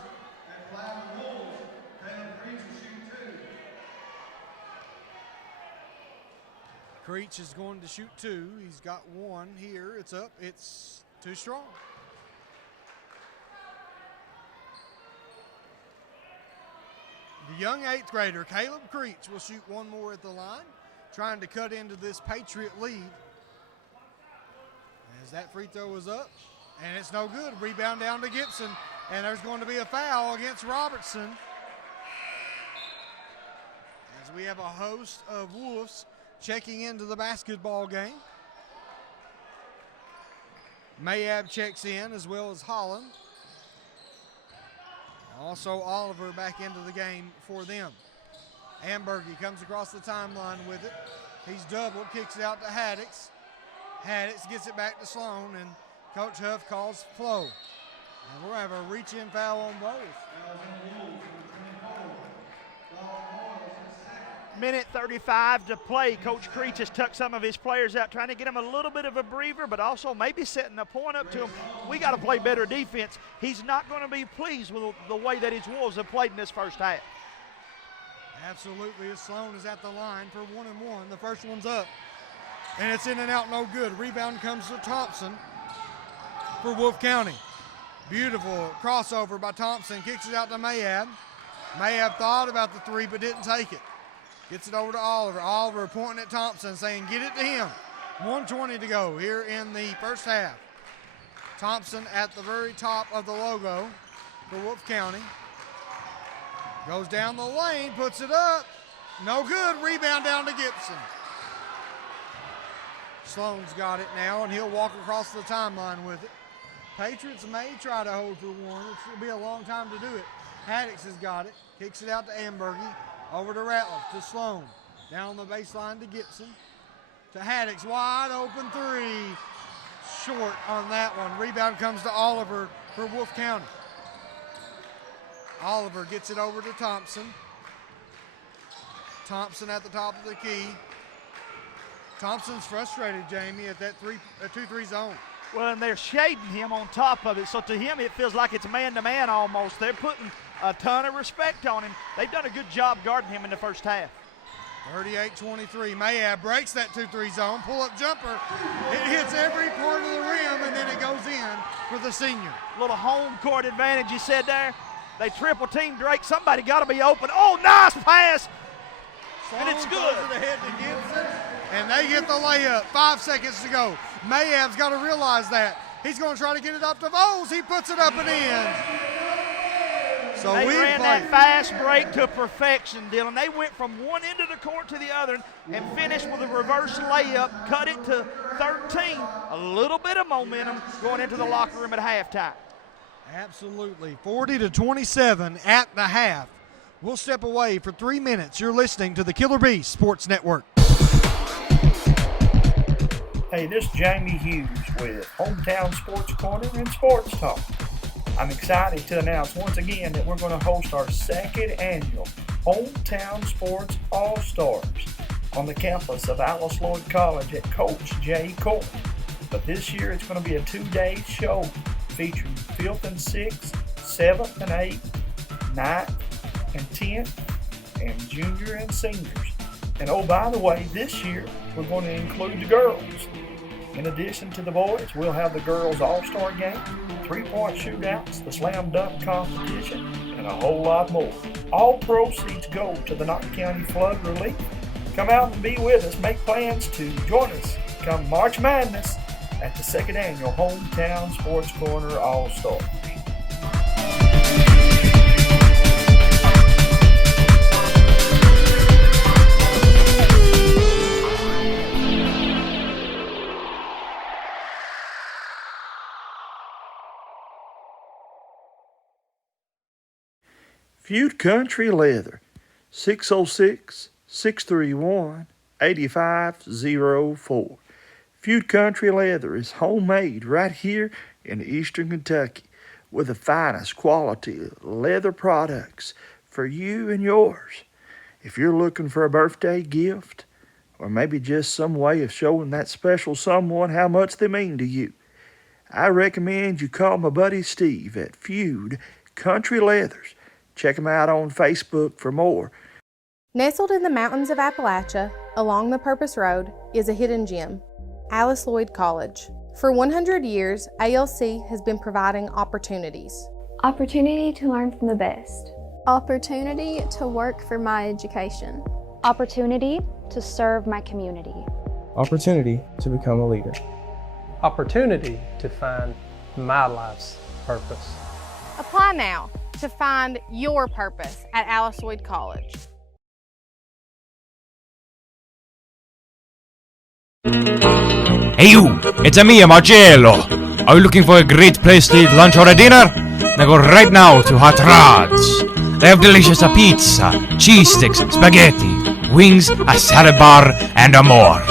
Creech is going to shoot 2. He's got 1 here. It's up. It's too strong. The young 8th grader, Caleb Creech, will shoot 1 more at the line, trying to cut into this Patriot lead. As that free throw is up, and it's no good. Rebound down to Gibson, and there's going to be a foul against Robertson. As we have a host of Wolves checking into the basketball game. Mayab checks in, as well as Holland. Also Oliver back into the game for them. Ambergy comes across the timeline with it. He's doubled, kicks it out to Haddix. Haddix gets it back to Sloan, and Coach Huff calls flow. And we'll have a reach-in foul on both. Minute 35 to play. Coach Creech has tucked some of his players out, trying to get them a little bit of a breather, but also maybe setting the point up to them. We got to play better defense. He's not going to be pleased with the way that his Wolves have played in this first half. Absolutely. Sloan is at the line for 1-1. The first one's up, and it's in and out, no good. Rebound comes to Thompson for Wolfe County. Beautiful crossover by Thompson. Kicks it out to Mayab. Mayab thought about the three but didn't take it. Gets it over to Oliver. Oliver pointing at Thompson saying, get it to him. 1:20 to go here in the first half. Thompson at the very top of the logo for Wolfe County. Goes down the lane, puts it up. No good. Rebound down to Gibson. Sloan's got it now, and he'll walk across the timeline with it. Patriots may try to hold for one. It'll be a long time to do it. Haddix has got it. Kicks it out to Ambergy. Over to Ratliff, to Sloan. Down the baseline to Gibson. To Haddix, wide open three. Short on that one. Rebound comes to Oliver for Wolfe County. Oliver gets it over to Thompson. Thompson at the top of the key. Thompson's frustrated, Jamie, at that 2-3 zone. Well, and they're shading him on top of it, so to him it feels like it's man-to-man almost. They're putting a ton of respect on him. They've done a good job guarding him in the first half. 38-23. Mayab breaks that 2-3 zone. Pull-up jumper. It hits every part of the rim, and then it goes in for the senior. Little home court advantage, you said there. They triple team Drake. Somebody got to be open. Oh, nice pass. Sloan and it's good. Goes to the head to Gibson, and they get the layup. 5 seconds to go. Mayab's got to realize that. He's going to try to get it up to Voles. He puts it up and in. So they ran that fast break to perfection, Dylan. They went from one end of the court to the other and finished with a reverse layup, cut it to 13. A little bit of momentum going into the locker room at halftime. Absolutely. 40-27 at the half. We'll step away for 3 minutes. You're listening to the Killer Bee Sports Network. Hey, this is Jamie Hughes with Hometown Sports Corner and Sports Talk. I'm excited to announce once again that we're going to host our second annual Hometown Sports All-Stars on the campus of Alice Lloyd College at Coach J. Court. But this year it's going to be a 2-day show featuring 5th and 6th, 7th and 8th, 9th and 10th, and junior and seniors. And oh, by the way, this year we're going to include the girls. In addition to the boys, we'll have the girls' all-star game, 3-point shootouts, the slam dunk competition, and a whole lot more. All proceeds go to the Knott County Flood Relief. Come out and be with us. Make plans to join us come March Madness at the second annual Hometown Sports Corner All-Stars. Feud Country Leather, 606-631-8504. Feud Country Leather is homemade right here in eastern Kentucky with the finest quality leather products for you and yours. If you're looking for a birthday gift or maybe just some way of showing that special someone how much they mean to you, I recommend you call my buddy Steve at Feud Country Leathers. Check them out on Facebook for more. Nestled in the mountains of Appalachia, along the Purpose Road, is a hidden gem, Alice Lloyd College. For 100 years, ALC has been providing opportunities. Opportunity to learn from the best. Opportunity to work for my education. Opportunity to serve my community. Opportunity to become a leader. Opportunity to find my life's purpose. Apply now to find your purpose at Alice Lloyd College. Hey you, it's me, Marcello. Are you looking for a great place to eat lunch or a dinner? Then go right now to Hot Rods. They have delicious pizza, cheese sticks, spaghetti, wings, a salad bar, and more.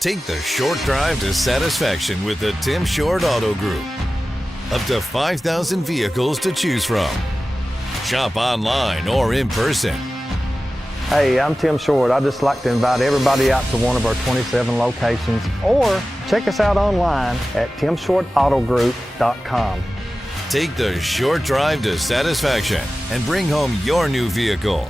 Take the short drive to satisfaction with the Tim Short Auto Group. Up to 5,000 vehicles to choose from. Shop online or in person. Hey, I'm Tim Short. I'd just like to invite everybody out to one of our 27 locations, or check us out online at timshortautogroup.com. Take the short drive to satisfaction and bring home your new vehicle.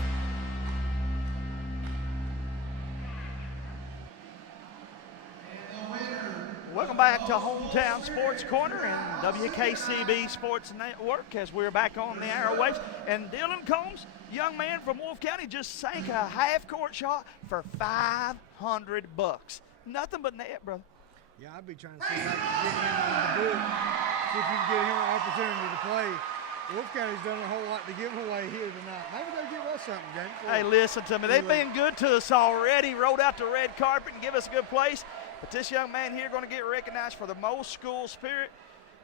Welcome back to Hometown Sports Corner and WKCB Sports Network as we're back on the airwaves. And Dylan Combs, young man from Wolfe County, just sank a half-court shot for $500. Nothing but net, brother. Yeah, I'd be trying to see if I can get him on the book, see if we can get him an opportunity to play. Wolfe County's done a whole lot to give away here tonight. Maybe they'll give us something, James. Hey, listen to me. They've been good to us already, rolled out the red carpet and give us a good place. But this young man here going to get recognized for the most school spirit.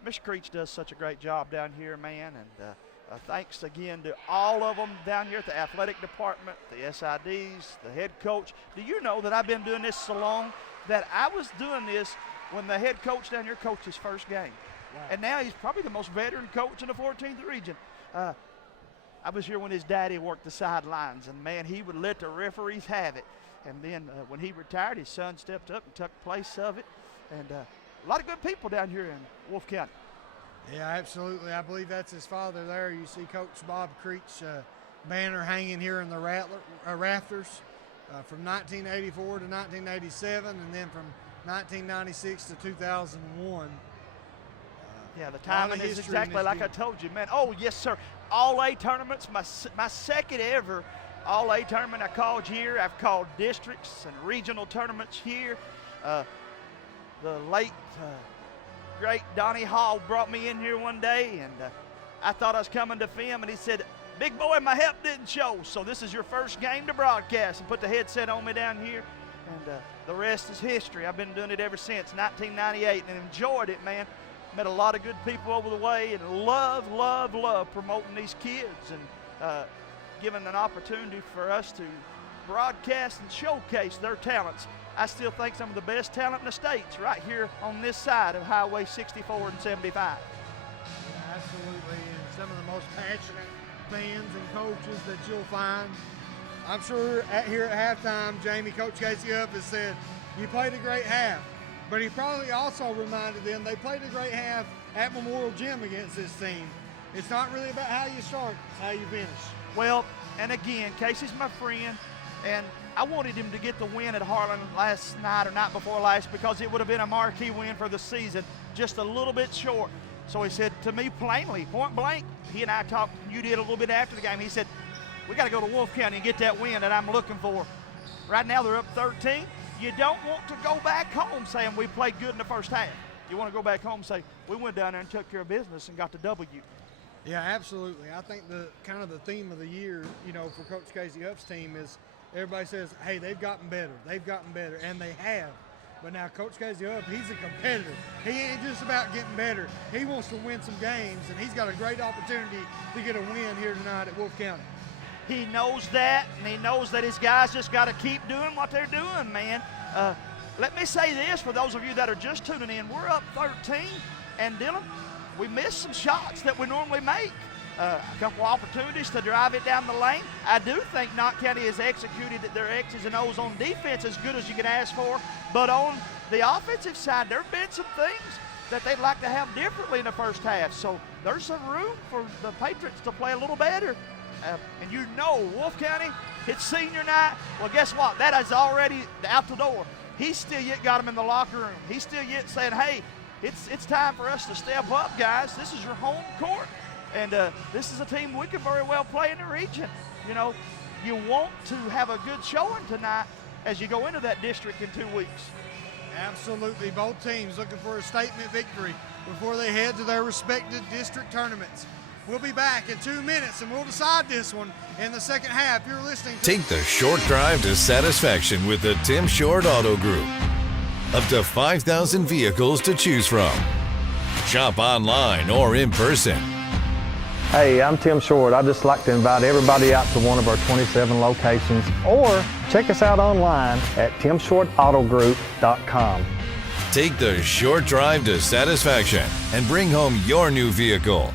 Mr. Creech does such a great job down here, man. And thanks again to all of them down here at the athletic department, the SIDs, the head coach. Do you know that I've been doing this so long that I was doing this when the head coach down here coached his first game? Wow. And now he's probably the most veteran coach in the 14th region. I was here when his daddy worked the sidelines, and, man, he would let the referees have it. And then when he retired, his son stepped up and took place of it. And a lot of good people down here in Wolfe County. Yeah, absolutely. I believe that's his father there. You see Coach Bob Creech banner hanging here in the rafters from 1984 to 1987, and then from 1996 to 2001. Yeah, the timing is exactly like I told you, man. Oh, yes, sir. All-A tournaments, my second ever All-A tournament I called here. I've called districts and regional tournaments here. The late, great Donnie Hall brought me in here one day, and I thought I was coming to film, and he said, "Big boy, my help didn't show, so this is your first game to broadcast," and put the headset on me down here, and the rest is history. I've been doing it ever since 1998 and enjoyed it, man. Met a lot of good people over the way, and love promoting these kids and giving an opportunity for us to broadcast and showcase their talents. I still think some of the best talent in the state's right here on this side of Highway 64 and 75. Yeah, absolutely, and some of the most passionate fans and coaches that you'll find. I'm sure here at halftime, Jamie, Coach Casey Huff has said, you played a great half. But he probably also reminded them they played a great half at Memorial Gym against this team. It's not really about how you start, it's how you finish. Well, and again, Casey's my friend, and I wanted him to get the win at Harlan last night or night before last because it would have been a marquee win for the season, just a little bit short. So he said to me plainly, point blank, he and I talked, you did a little bit after the game, he said, we got to go to Wolfe County and get that win that I'm looking for. Right now they're up 13. You don't want to go back home saying we played good in the first half. You want to go back home and say, we went down there and took care of business and got the W. Yeah, absolutely. I think the kind of the theme of the year, you know, for Coach Casey Huff's team is everybody says, hey, they've gotten better, and they have. But now Coach Casey Huff, he's a competitor. He ain't just about getting better. He wants to win some games, and he's got a great opportunity to get a win here tonight at Wolfe County. He knows that, and he knows that his guys just got to keep doing what they're doing, man. Let me say this for those of you that are just tuning in. We're up 13, and Dylan, we missed some shots that we normally make. A couple opportunities to drive it down the lane. I do think Knott County has executed their X's and O's on defense as good as you can ask for, but on the offensive side, there have been some things that they'd like to have differently in the first half. So there's some room for the Patriots to play a little better. And you know, Wolfe County, it's senior night. Well, guess what? That is already out the door. He's still yet got them in the locker room. He's still yet saying, hey, it's time for us to step up, guys. This is your home court. And this is a team we could very well play in the region. You know, you want to have a good showing tonight as you go into that district in 2 weeks. Absolutely. Both teams looking for a statement victory before they head to their respective district tournaments. We'll be back in 2 minutes, and we'll decide this one in the second half. You're listening to Take the short drive to satisfaction with the Tim Short Auto Group. Up to 5,000 vehicles to choose from. Shop online or in person. Hey, I'm Tim Short. I'd just like to invite everybody out to one of our 27 locations, or check us out online at timshortautogroup.com. Take the short drive to satisfaction and bring home your new vehicle.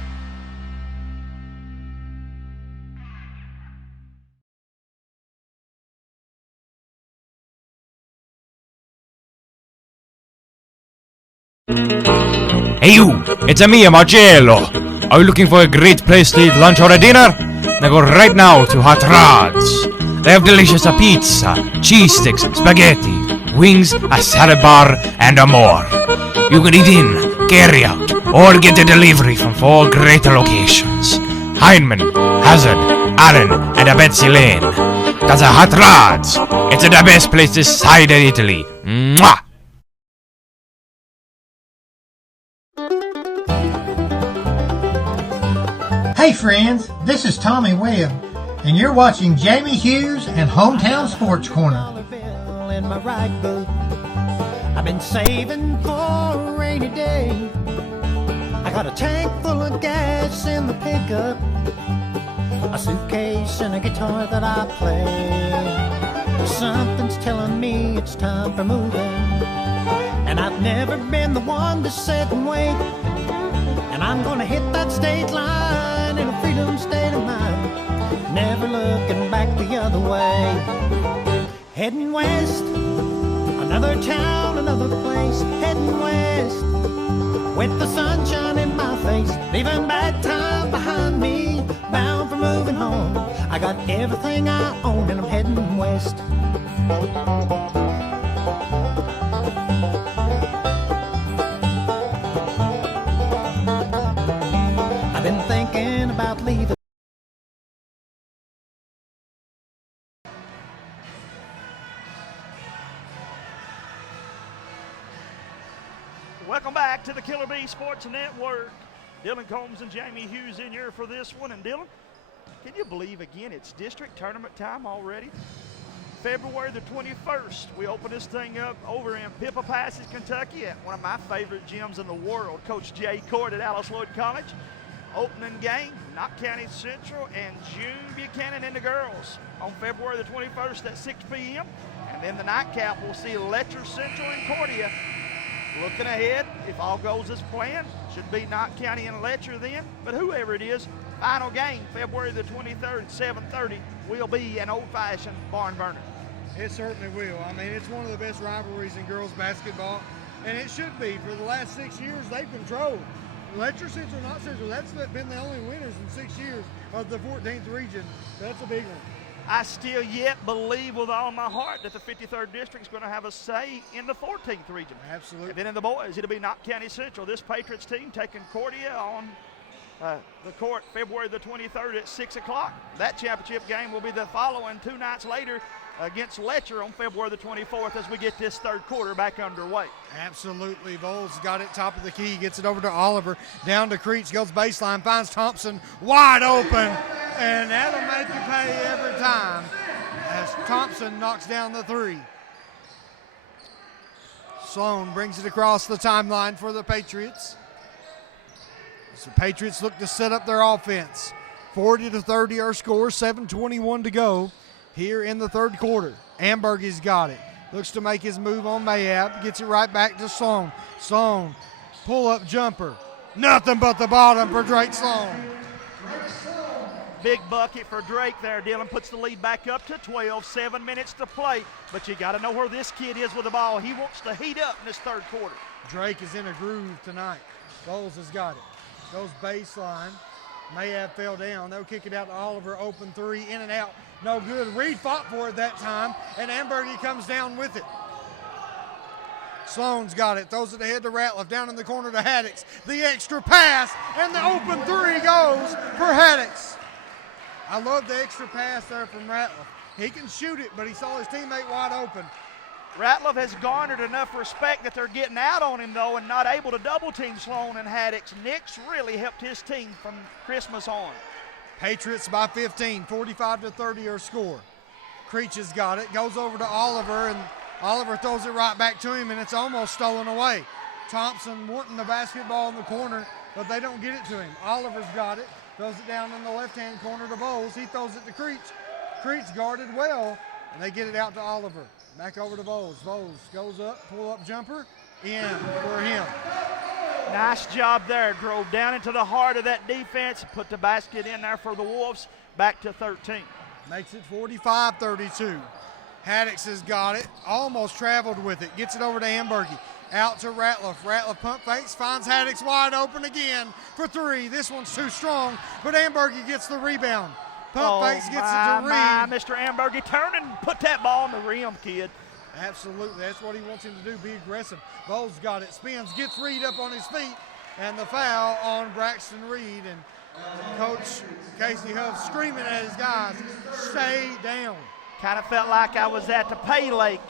Hey you, it's me, Marcello. Are you looking for a great place to eat lunch or a dinner? Now go right now to Hot Rods. They have delicious pizza, cheese sticks, spaghetti, wings, a salad bar, and more. You can eat in, carry out, or get a delivery from 4 great locations: Heinemann, Hazard, Allen, and Betsy Lane. That's a Hot Rods. It's the best place this side of Italy. Mwah! Hey friends, this is Tommy Webb, and you're watching Jamie Hughes and Hometown Sports Corner. In my right boot, I've been saving for a rainy day. I got a tank full of gas in the pickup, a suitcase and a guitar that I play. Something's telling me it's time for moving, and I've never been the one to sit and wait. And I'm gonna hit that state line in a freedom state of mind, never looking back the other way. Heading west, another town, another place. Heading west, with the sunshine in my face, leaving bad time behind me, bound for moving home. I got everything I own and I'm heading west. I've been thinking about leaving. Welcome back to the Killer Bee Sports Network. Dylan Combs and Jamie Hughes in here for this one. And Dylan, can you believe again it's district tournament time already? February the 21st, we open this thing up over in Pippa Passage, Kentucky at one of my favorite gyms in the world, Coach Jay Court at Alice Lloyd College. Opening game, Knott County Central and June Buchanan and the girls on February the 21st at 6 p.m. And then the nightcap, we'll see Letcher Central and Cordia. Looking ahead, if all goes as planned, should be Knott County and Letcher then. But whoever it is, final game, February the 23rd, 7:30, will be an old-fashioned barn burner. It certainly will. I mean, it's one of the best rivalries in girls basketball, and it should be. For the last 6 years, they've controlled. Letcher Central, Knott Central, that's been the only winners in 6 years of the 14th region. That's a big one. I still yet believe with all my heart that the 53rd District is going to have a say in the 14th region. Absolutely. And then in the boys, it'll be Knott County Central. This Patriots team taking Cordia on the court February the 23rd at 6 o'clock. That championship game will be the following 2 nights later against Letcher on February the 24th as we get this third quarter back underway. Absolutely. Voles got it top of the key, gets it over to Oliver, down to Creech, goes baseline, finds Thompson wide open, and that'll make you pay every time as Thompson knocks down the 3. Sloan brings it across the timeline for the Patriots. So the Patriots look to set up their offense. 40-30 our score, 7:21 to go here in the third quarter. Ambergy's got it. Looks to make his move on Mayab. Gets it right back to Sloan. Sloan, pull-up jumper. Nothing but the bottom for Drake Sloan. Big bucket for Drake there. Dylan puts the lead back up to 12. 7 minutes to play. But you got to know where this kid is with the ball. He wants to heat up in this third quarter. Drake is in a groove tonight. Bowles has got it. Goes baseline. Mayab fell down. They'll kick it out to Oliver. Open 3, in and out. No good. Reed fought for it that time, and Ambergy comes down with it. Sloan's got it. Throws it ahead to Ratliff. Down in the corner to Haddix. The extra pass, and the open 3 goes for Haddix. I love the extra pass there from Ratliff. He can shoot it, but he saw his teammate wide open. Ratliff has garnered enough respect that they're getting out on him, though, and not able to double-team Sloan and Haddix. Nick's really helped his team from Christmas on. Patriots by 15, 45-30 our score. Creech has got it, goes over to Oliver, and Oliver throws it right back to him, and it's almost stolen away. Thompson wanting the basketball in the corner, but they don't get it to him. Oliver's got it, throws it down in the left-hand corner to Bowles. He throws it to Creech. Creech guarded well, and they get it out to Oliver. Back over to Bowles. Bowles goes up, pull-up jumper, in for him. Nice job there. Drove down into the heart of that defense, put the basket in there for the Wolves. Back to 13. Makes it 45-32. Haddix has got it, almost traveled with it, gets it over to Ambergy. Out to Ratliff. Ratliff pump fakes, finds Haddix wide open again for three. This one's too strong, but Ambergy gets the rebound. Pump fakes, gets it to Reed. Mr. Ambergy, turn and put that ball on the rim, kid. Absolutely, that's what he wants him to do, be aggressive. Bowles got it, spins, gets Reed up on his feet, and the foul on Braxton Reed. And Coach Casey Huff screaming at his guys, stay down. Kind of felt like I was at the Pay Lake.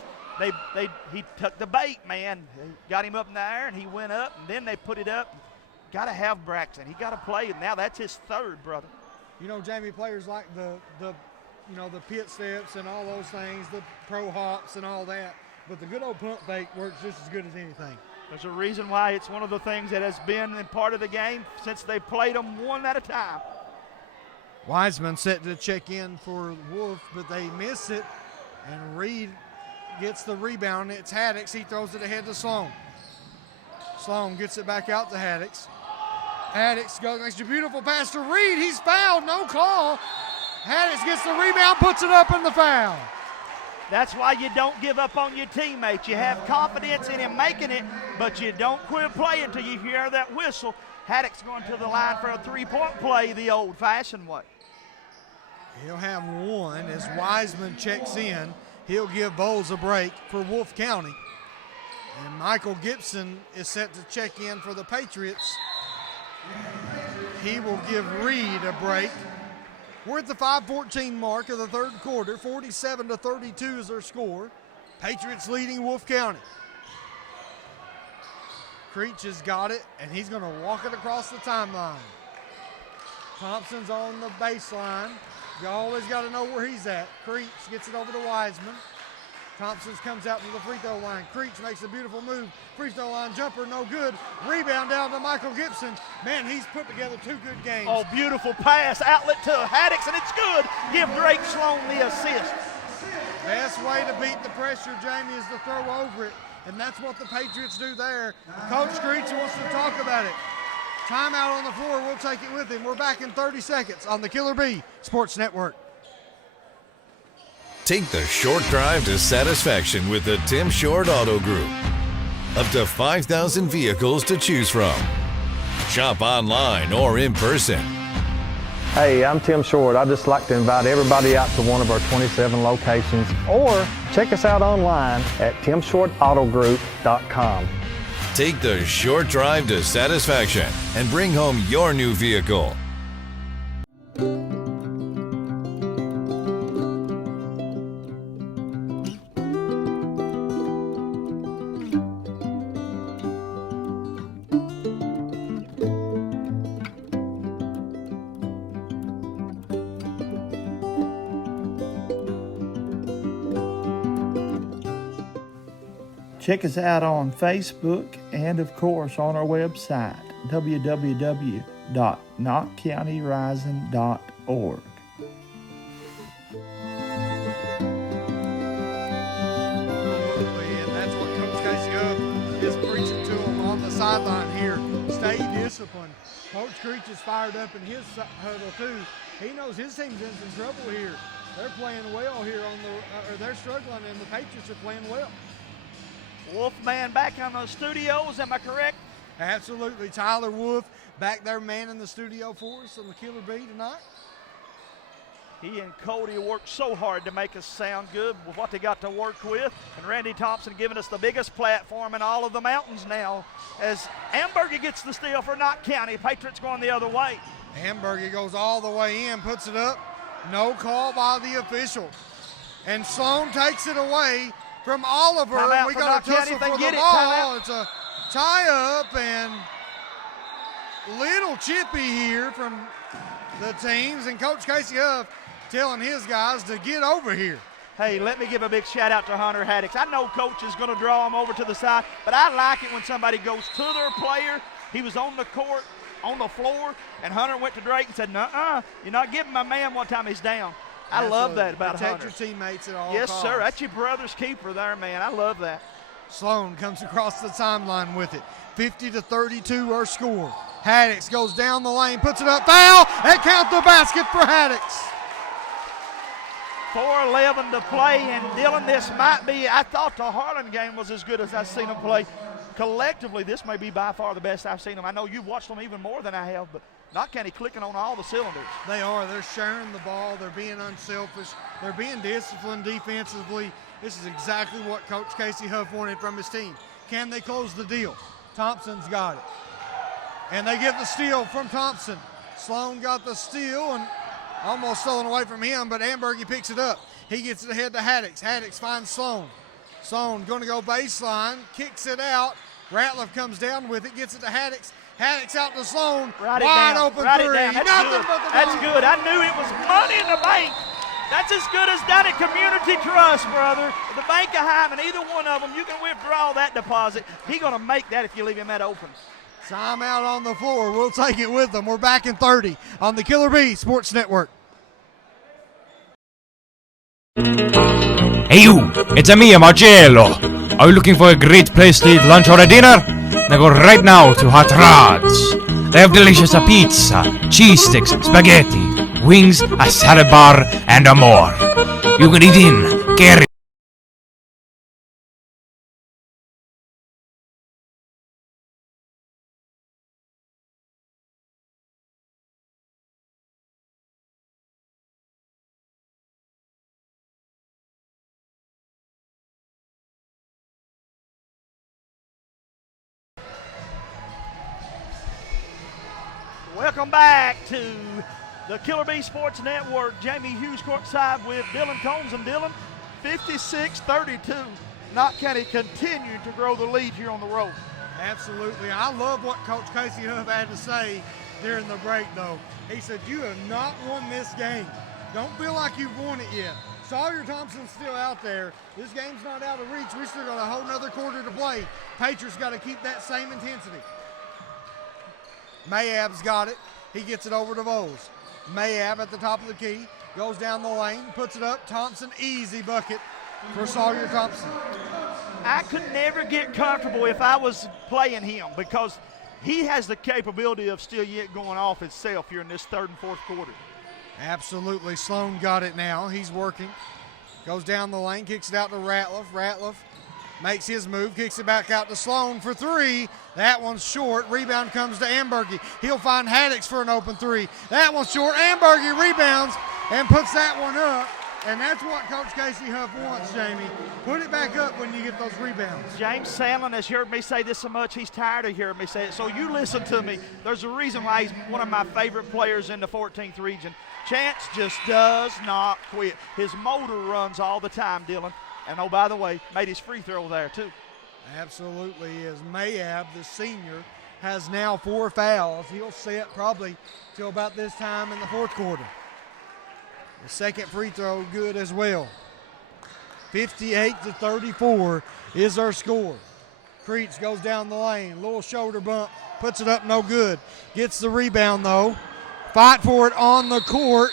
He took the bait, man. They got him up in the air, and he went up, and then they put it up. Got to have Braxton. He got to play, and now that's his third, brother. You know, Jamie, players like the pit steps and all those things, the pro hops and all that, but the good old pump fake works just as good as anything. There's a reason why it's one of the things that has been in part of the game since they played them one at a time. Wiseman set to check in for Wolfe, but they miss it, and Reed gets the rebound. It's Haddix. He throws it ahead to Sloan. Sloan gets it back out to Haddix. Haddix goes, makes a beautiful pass to Reed. He's fouled, no call. Haddix gets the rebound, puts it up in the foul. That's why you don't give up on your teammates. You have confidence in him making it, but you don't quit playing until you hear that whistle. Haddix going to the line for a three-point play the old-fashioned way. He'll have one as Wiseman checks in. He'll give Bowles a break for Wolfe County. And Michael Gibson is set to check in for the Patriots. He will give Reed a break. We're at the 5:14 mark of the third quarter. 47-32 is their score. Patriots leading Wolfe County. Creech has got it, and he's going to walk it across the timeline. Thompson's on the baseline. You always got to know where he's at. Creech gets it over to Wiseman. Thompson comes out to the free throw line. Creech makes a beautiful move. Free throw line jumper, no good. Rebound down to Michael Gibson. Man, he's put together two good games. Oh, beautiful pass. Outlet to Haddix, and it's good. Give Drake Sloan the assist. Best way to beat the pressure, Jamie, is to throw over it. And that's what the Patriots do there. Coach Creech wants to talk about it. Timeout on the floor. We'll take it with him. We're back in 30 seconds on the Killer Bee Sports Network. Take the short drive to satisfaction with the Tim Short Auto Group. Up to 5,000 vehicles to choose from. Shop online or in person. Hey, I'm Tim Short. I'd just like to invite everybody out to one of our 27 locations, or check us out online at timshortautogroup.com. Take the short drive to satisfaction and bring home your new vehicle. Check us out on Facebook and, of course, on our website, www.knottcountyrising.org. And that's what Coach Casey Huff is preaching to them on the sideline here. Stay disciplined. Coach Creech is fired up in his huddle, too. He knows his team's in some trouble here. They're playing well here or they're struggling, and the Patriots are playing well. Wolfman back on the studios, am I correct? Absolutely. Tyler Wolfe back there manning the studio for us on the Killer Bee tonight. He and Cody worked so hard to make us sound good with what they got to work with. And Randy Thompson giving us the biggest platform in all of the mountains now as Ambergy gets the steal for Knott County. Patriots going the other way. Ambergy goes all the way in, puts it up. No call by the official. And Sloan takes it away from Oliver. Timeout We for got a Knott tussle County. for They the get it. ball. Timeout. It's a tie-up and little chippy here from the teams. And Coach Casey Huff telling his guys to get over here. Hey, let me give a big shout out to Hunter Haddix. I know Coach is going to draw him over to the side, but I like it when somebody goes to their player. He was on the court, on the floor, and Hunter went to Drake and said, "Nuh-uh, you're not giving my man one time he's down." I love that about Protect Hunter. your teammates at all Yes, costs. sir. That's your brother's keeper there, man. I love that. Sloan comes across the timeline with it. 50-32 our score. Haddix goes down the lane, puts it up, foul, and count the basket for Haddix. 4:11 to play, and Dylan, this might be, I thought the Harlan game was as good as I've seen him play. collectively, this may be by far the best I've seen them. I know you've watched them even more than I have, but Knott County clicking on all the cylinders. They are. They're sharing the ball. They're being unselfish. They're being disciplined defensively. This is exactly what Coach Casey Huff wanted from his team. Can they close the deal? Thompson's got it. And they get the steal from Thompson. Sloan got the steal and almost stolen away from him, but Ambergy picks it up. He gets it ahead to Haddix. Haddix finds Sloan. Sloan going to go baseline, kicks it out. Ratliff comes down with it, gets it to Haddix. Haddix out to Sloan. Wide open three. That's good. I knew it was money in the bank. That's as good as done at Community Trust, brother. The Bank of Hyman, either one of them, you can withdraw that deposit. He's going to make that if you leave him that open. Timeout on the floor. We'll take it with them. We're back in 30 on the Killer Bee Sports Network. Hey you, it's me, Marcello. Are you looking for a great place to eat lunch or a dinner? Then go right now to Hot Rods. They have delicious pizza, cheese sticks, spaghetti, wings, a salad bar, and more. You can eat in, carry. Welcome back to the Killer Bee Sports Network. Jamie Hughes courtside with Dylan Combs. And Dylan, 56-32. Knott County continued to grow the lead here on the road. Absolutely. I love what Coach Casey Huff had to say during the break, though. He said, you have not won this game. Don't feel like you've won it yet. Sawyer Thompson's still out there. This game's not out of reach. We still got a whole nother quarter to play. Patriots got to keep that same intensity. Mayab's got it. He gets it over to Voles. Mayab at the top of the key. Goes down the lane. Puts it up. Thompson, easy bucket for Sawyer Thompson. I could never get comfortable if I was playing him because he has the capability of still yet going off himself here in this third and fourth quarter. Absolutely. Sloan got it now. He's working. Goes down the lane. Kicks it out to Ratliff. Ratliff makes his move, kicks it back out to Sloan for three. That one's short. Rebound comes to Ambergy. He'll find Haddix for an open three. That one's short. Ambergy rebounds and puts that one up. And that's what Coach Casey Huff wants, Jamie. Put it back up when you get those rebounds. James Sandlin has heard me say this so much, he's tired of hearing me say it. So you listen to me. There's a reason why he's one of my favorite players in the 14th region. Chance just does not quit. His motor runs all the time, Dylan. And oh, by the way, made his free throw there too. Absolutely. As Mayab, the senior, has now 4 fouls. He'll sit probably till about this time in the fourth quarter. The second free throw good as well. 58-34 is our score. Creech goes down the lane. Little shoulder bump. Puts it up, no good. Gets the rebound though. Fight for it on the court.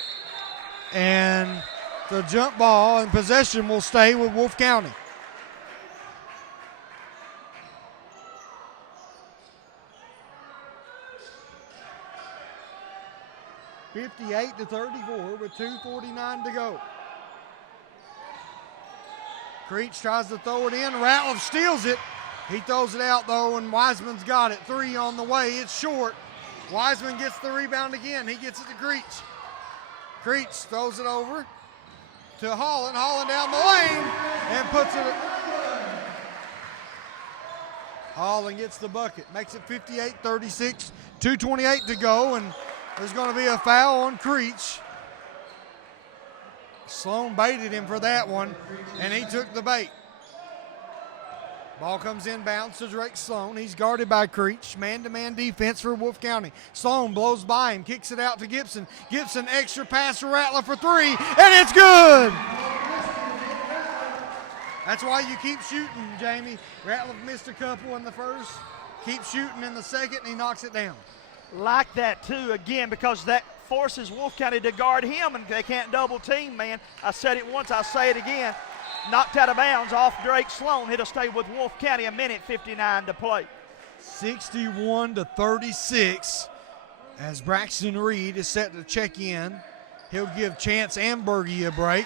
And the jump ball and possession will stay with Wolfe County. (58-34) with 2:49 to go. Creech tries to throw it in. Ratliff steals it. He throws it out though, and Wiseman's got it. 3 on the way. It's short. Wiseman gets the rebound again. He gets it to Creech. Creech throws it over to Holland. Holland down the lane and puts it. Holland gets the bucket. Makes it 58-36. 2:28 to go, and there's going to be a foul on Creech. Sloan baited him for that one, and he took the bait. Ball comes inbounds to Drake Sloan. He's guarded by Creech. Man-to-man defense for Wolfe County. Sloan blows by him, kicks it out to Gibson. Gibson extra pass to Rattler for 3, and it's good! That's why you keep shooting, Jamie. Rattler missed a couple in the first. Keep shooting in the second, and he knocks it down. Like that too, again, because that forces Wolfe County to guard him, and they can't double team, man. I said it once, I'll say it again. Knocked out of bounds off Drake Sloan. It'll stay with Wolfe County, 1:59 to play. 61-36 as Braxton Reed is set to check in. He'll give Chance Ambergy a break.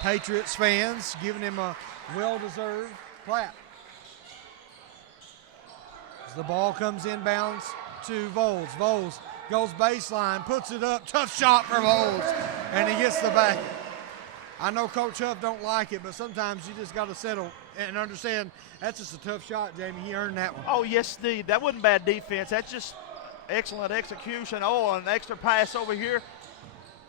Patriots fans giving him a well-deserved clap. The ball comes inbounds to Voles. Voles goes baseline, puts it up, tough shot for Voles, and he gets the back. I know Coach Huff don't like it, but sometimes you just got to settle and understand that's just a tough shot, Jamie. He earned that one. Oh, yes, indeed. That wasn't bad defense. That's just excellent execution. Oh, an extra pass over here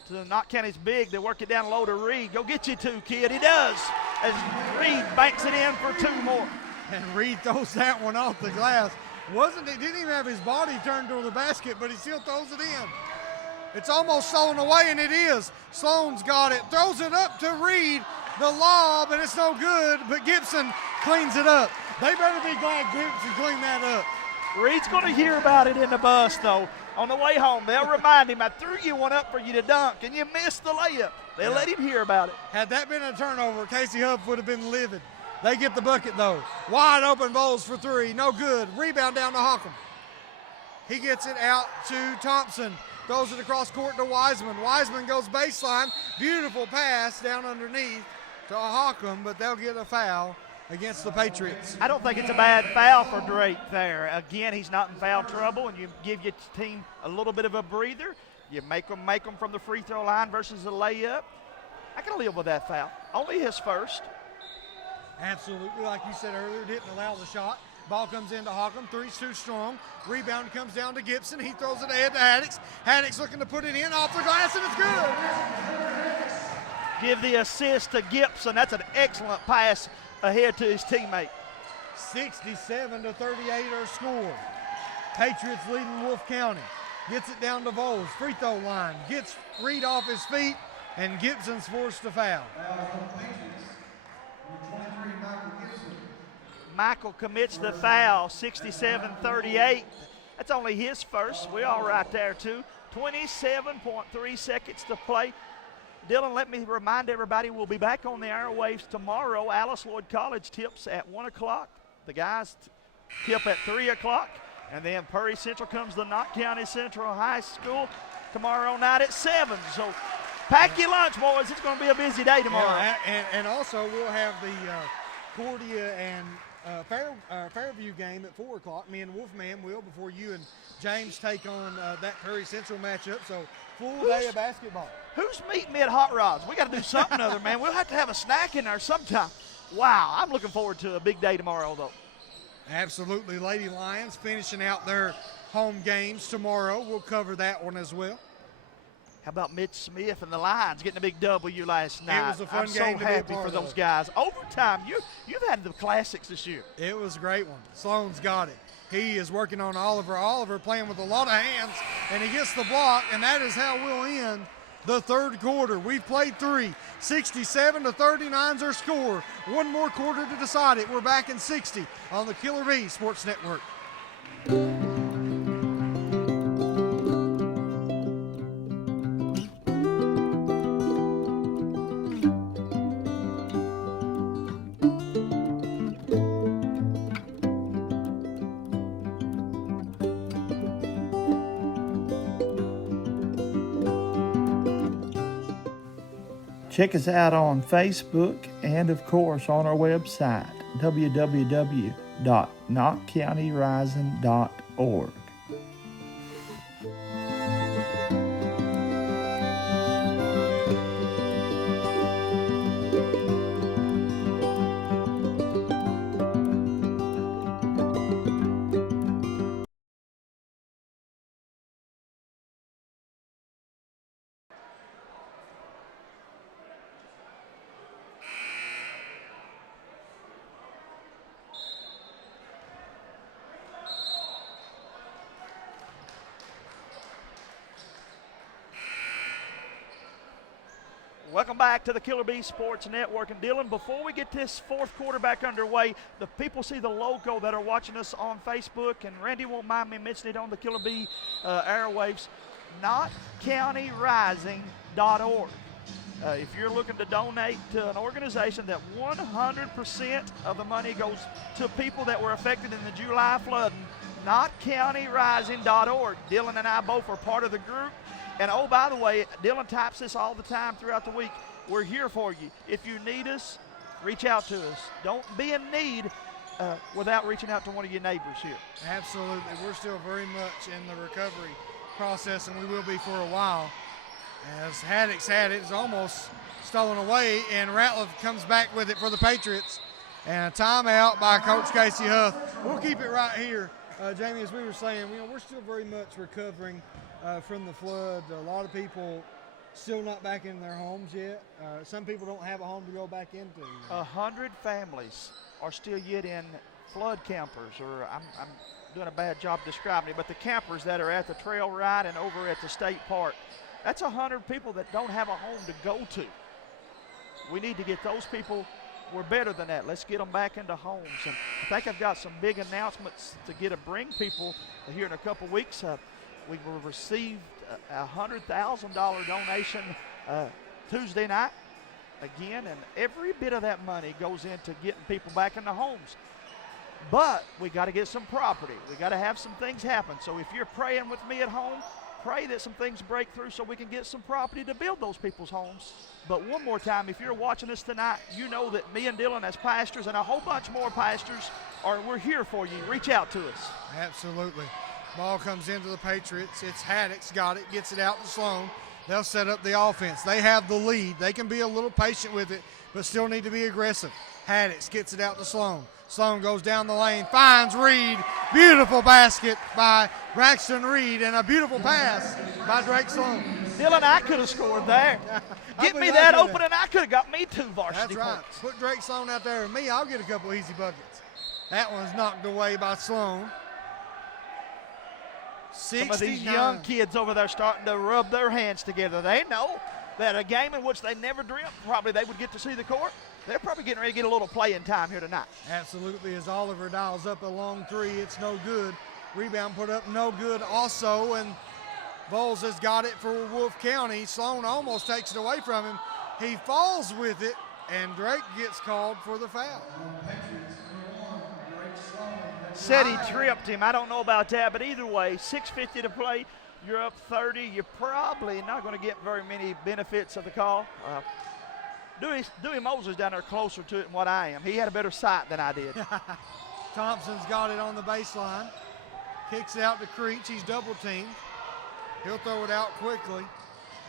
to Knott County's big. They work it down low to Reed. Go get you two, kid. He does, as Reed banks it in for two more. And Reed throws that one off the glass. Didn't even have his body turned to the basket, but he still throws it in. It's almost stolen away, and it is. Sloan's got it, throws it up to Reed. The lob, and it's no good, but Gibson cleans it up. They better be glad Gibson cleaned that up. Reed's going to hear about it in the bus, though. On the way home, they'll remind him, I threw you one up for you to dunk, and you missed the layup. They'll let him hear about it. Had that been a turnover, Casey Huff would have been livid. They get the bucket, though. Wide open Voles for three. No good. Rebound down to Hockham. He gets it out to Thompson. Throws it across court to Wiseman. Wiseman goes baseline. Beautiful pass down underneath to Hockham, but they'll get a foul against the Patriots. I don't think it's a bad foul for Drake there. Again, he's not in foul trouble, and you give your team a little bit of a breather. You make them from the free throw line versus the layup. I can live with that foul. Only his first. Absolutely, like you said earlier, didn't allow the shot. Ball comes into Hockham, three's too strong. Rebound comes down to Gibson. He throws it ahead to Haddix. Haddix looking to put it in off the glass, and it's good. Give the assist to Gibson. That's an excellent pass ahead to his teammate. 67-38 our score. Patriots leading Wolfe County. Gets it down to Voles, free throw line. Gets Reed off his feet, and Gibson's forced to foul. Michael commits the foul, 67-38. That's only his first. We're all right there, too. 27.3 seconds to play. Dylan, let me remind everybody we'll be back on the airwaves tomorrow. Alice Lloyd College tips at 1 o'clock. The guys tip at 3 o'clock. And then Perry Central comes to Knott County Central High School tomorrow night at 7. So pack your lunch, boys. It's going to be a busy day tomorrow. Yeah, and also we'll have the Cordia and Fairview game at 4 o'clock. Me and Wolfman will before you and James take on that Perry Central matchup. So full day of basketball. Who's meeting me at Hot Rods? We got to do something other, man. We'll have to have a snack in there sometime. Wow, I'm looking forward to a big day tomorrow, though. Absolutely. Lady Lions finishing out their home games tomorrow. We'll cover that one as well. How about Mitch Smith and the Lions getting a big W last night? It was a fun I'm game so happy for those guys. Overtime, you've had the classics this year. It was a great one. Sloan's got it. He is working on Oliver. Oliver playing with a lot of hands, and he gets the block, and that is how we'll end the third quarter. We've played 3. 67-39 is our score. One more quarter to decide it. We're back in 60 on the Killer Bee Sports Network. Check us out on Facebook and, of course, on our website, www.knottcountyrising.org. Welcome back to the Killer Bee Sports Network. And Dylan, before we get this fourth quarter back underway, the people see the logo that are watching us on Facebook, and Randy won't mind me mentioning it on the Killer Bee airwaves, knottcountyrising.org. If you're looking to donate to an organization that 100% of the money goes to people that were affected in the July flooding, knottcountyrising.org. Dylan and I both are part of the group. And oh, by the way, Dylan types this all the time throughout the week. We're here for you. If you need us, reach out to us. Don't be in need. without reaching out to one of your neighbors here? Absolutely. We're still very much in the recovery process, and we will be for a while. As Haddock's had it, it's almost stolen away, and Ratliff comes back with it for the Patriots. And a timeout by Coach Casey Huff. We'll keep it right here. Jamie, as we were saying, we're still very much recovering from the flood. A lot of people still not back in their homes yet. Some people don't have a home to go back into. 100 families are still yet in flood campers, or I'm doing a bad job describing it, but the campers that are at the trail ride and over at the state park, that's 100 people that don't have a home to go to. We need to get those people. We're better than that. Let's get them back into homes. And I think I've got some big announcements to bring people here in a couple weeks. We received a $100,000 donation Tuesday night again, and every bit of that money goes into getting people back into homes. But we got to get some property. We got to have some things happen. So if you're praying with me at home, pray that some things break through so we can get some property to build those people's homes. But one more time, if you're watching this tonight, you know that me and Dylan as pastors and a whole bunch more pastors, we're here for you. Reach out to us. Absolutely. Ball comes into the Patriots. It's Haddock's got it, gets it out to Sloan. They'll set up the offense. They have the lead. They can be a little patient with it, but still need to be aggressive. Haddock's gets it out to Sloan. Sloan goes down the lane, finds Reed. Beautiful basket by Braxton Reed and a beautiful pass by Drake Sloan. Dylan, I could have scored there. Get me that opening. I could have got me 2 varsity That's right. points. Put Drake Sloan out there with me. I'll get a couple easy buckets. That one's knocked away by Sloan. Some of these young kids over there starting to rub their hands together. They know that a game in which they never dreamt probably they would get to see the court. They're probably getting ready to get a little playing time here tonight. Absolutely. As Oliver dials up a long three, it's no good. Rebound put up, no good also, and Bowles has got it for Wolfe County. Sloan almost takes it away from him. He falls with it, and Drake gets called for the foul. Said he tripped him. I don't know about that, but either way, 6:50 to play. You're up 30. You're probably not going to get very many benefits of the call. Dewey Moses down there closer to it than what I am. He had a better sight than I did. Thompson's got it on the baseline. Kicks it out to Creech. He's double teamed. He'll throw it out quickly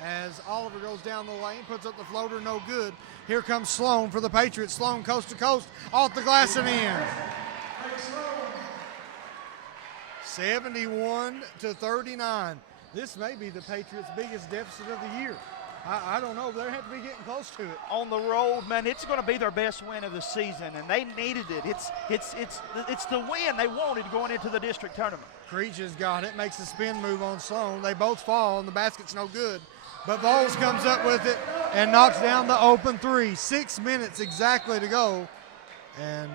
as Oliver goes down the lane, puts up the floater, no good. Here comes Sloan for the Patriots. Sloan coast to coast, off the glass and in. 71-39. This may be the Patriots' biggest deficit of the year. I don't know. They have to be getting close to it. On the road, man, it's going to be their best win of the season, and they needed it. It's the win they wanted going into the district tournament. Creech has got it, makes the spin move on Sloan. They both fall, and the basket's no good. But Bowles comes up with it and knocks down the open three. 6 minutes exactly to go. And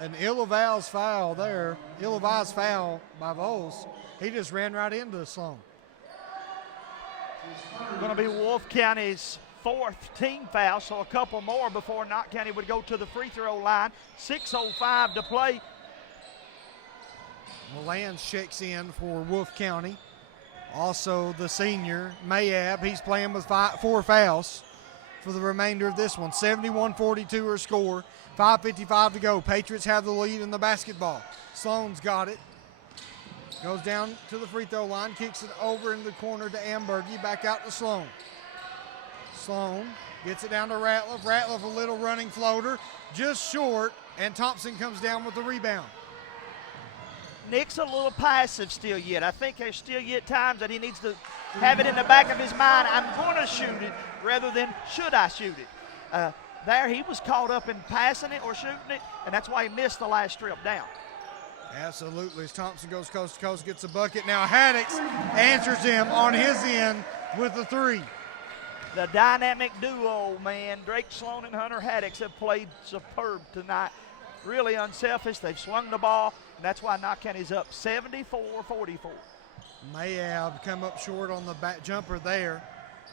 an ill-advised foul there. Ill-advised foul by Bowles. He just ran right into Sloan. Going to be Wolfe County's 4th team foul, so a couple more before Knott County would go to the free throw line. 6:05 to play. Mullans checks in for Wolfe County. Also the senior, Mayab, he's playing with 4 fouls for the remainder of this one. 71-42 her score, 5:55 to go. Patriots have the lead in the basketball. Sloan's got it. Goes down to the free throw line, kicks it over in the corner to Ambergy, back out to Sloan. Sloan gets it down to Ratliff. Ratliff a little running floater, just short, and Thompson comes down with the rebound. Nick's a little passive still yet. I think there's still yet times that he needs to have it in the back of his mind. I'm going to shoot it rather than should I shoot it. There he was caught up in passing it or shooting it, and that's why he missed the last strip down. Absolutely. As Thompson goes coast to coast, gets a bucket. Now Haddox answers him on his end with the three. The dynamic duo, man. Drake Sloan and Hunter Haddox have played superb tonight. Really unselfish. They've swung the ball, and that's why Knott County's up 74-44. Mayab come up short on the back jumper there.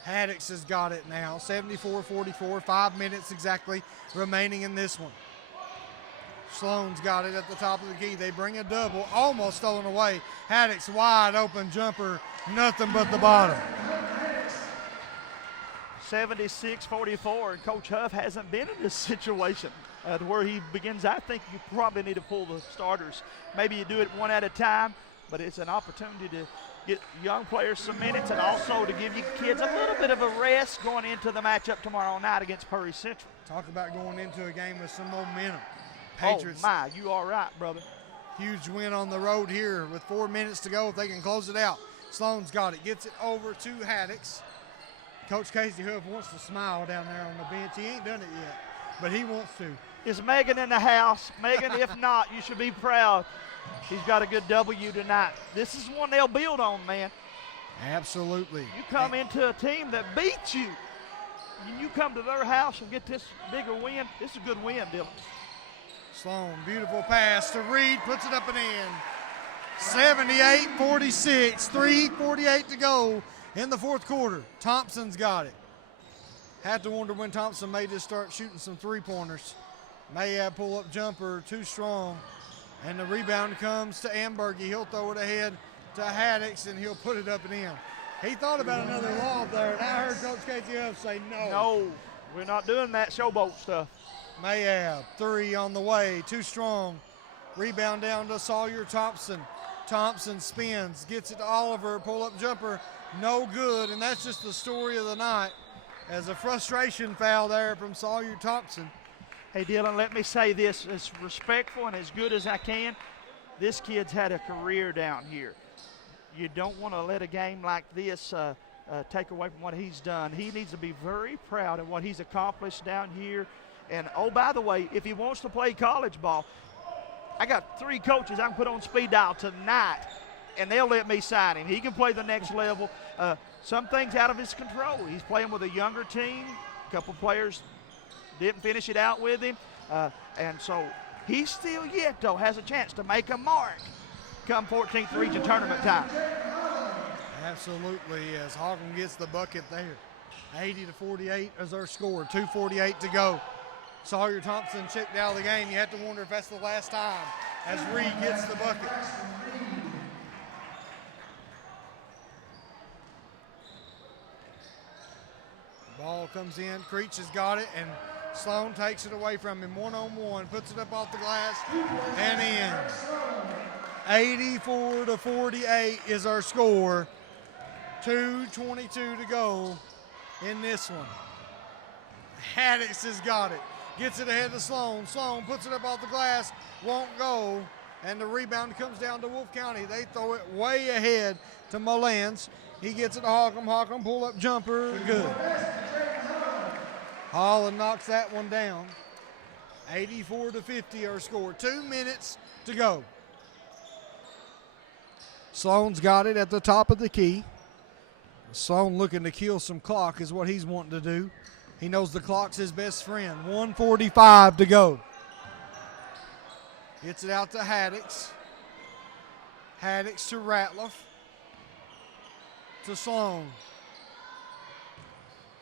Haddox has got it now, 74-44, 5 minutes exactly remaining in this one. Sloan's got it at the top of the key. They bring a double, almost stolen away. Haddox wide open jumper, nothing but the bottom. 76-44, and Coach Huff hasn't been in this situation to where he begins. I think you probably need to pull the starters. Maybe you do it one at a time, but it's an opportunity to get young players some minutes and also to give you kids a little bit of a rest going into the matchup tomorrow night against Perry Central. Talk about going into a game with some momentum. Patriots. Oh, my, you are right, brother. Huge win on the road here with 4 minutes to go if they can close it out. Sloan's got it, gets it over to Haddix. Coach Casey Hoof wants to smile down there on the bench. He ain't done it yet, but he wants to. Is Megan in the house? Megan, if not, you should be proud. He's got a good W tonight. This is one they'll build on, man. Absolutely. You come into a team that beats you, and you come to their house and get this bigger win. This is a good win, Dylan. Sloan, beautiful pass to Reed, puts it up and in. 78-46, 3:48 to go in the fourth quarter. Thompson's got it. Had to wonder when Thompson may just start shooting some three-pointers. Mayab pull-up jumper, too strong. And the rebound comes to Ambergy. He'll throw it ahead to Haddix, and he'll put it up and in. He thought about another lob there, and I heard Coach Casey Huff say no. No, we're not doing that showboat stuff. Mayab, three on the way, too strong. Rebound down to Sawyer Thompson. Thompson spins, gets it to Oliver, pull-up jumper, no good, and that's just the story of the night as a frustration foul there from Sawyer Thompson. Hey, Dylan, let me say this as respectful and as good as I can. This kid's had a career down here. You don't want to let a game like this take away from what he's done. He needs to be very proud of what he's accomplished down here. And, oh, by the way, if he wants to play college ball, I got 3 coaches I can put on speed dial tonight, and they'll let me sign him. He can play the next level. Some things out of his control. He's playing with a younger team. A couple players didn't finish it out with him. And so he still yet, though, has a chance to make a mark come 14th region tournament time. Absolutely, as Hawken gets the bucket there. 80-48 is our score, 2:48 to go. Sawyer Thompson checked out of the game. You have to wonder if that's the last time as Reed gets the bucket. Ball comes in, Creech has got it, and Sloan takes it away from him, one-on-one, puts it up off the glass, and in. 84-48 is our score. 2:22 to go in this one. Haddix has got it. Gets it ahead to Sloan. Sloan puts it up off the glass, won't go, and the rebound comes down to Wolfe County. They throw it way ahead to Mullins. He gets it to Hawcom. Hawcom pull-up jumper, good. Holland knocks that one down. 84-50 our score. 2 minutes to go. Sloan's got it at the top of the key. Sloan looking to kill some clock is what he's wanting to do. He knows the clock's his best friend. 1:45 to go. Gets it out to Haddix. Haddix to Ratliff. To Sloan.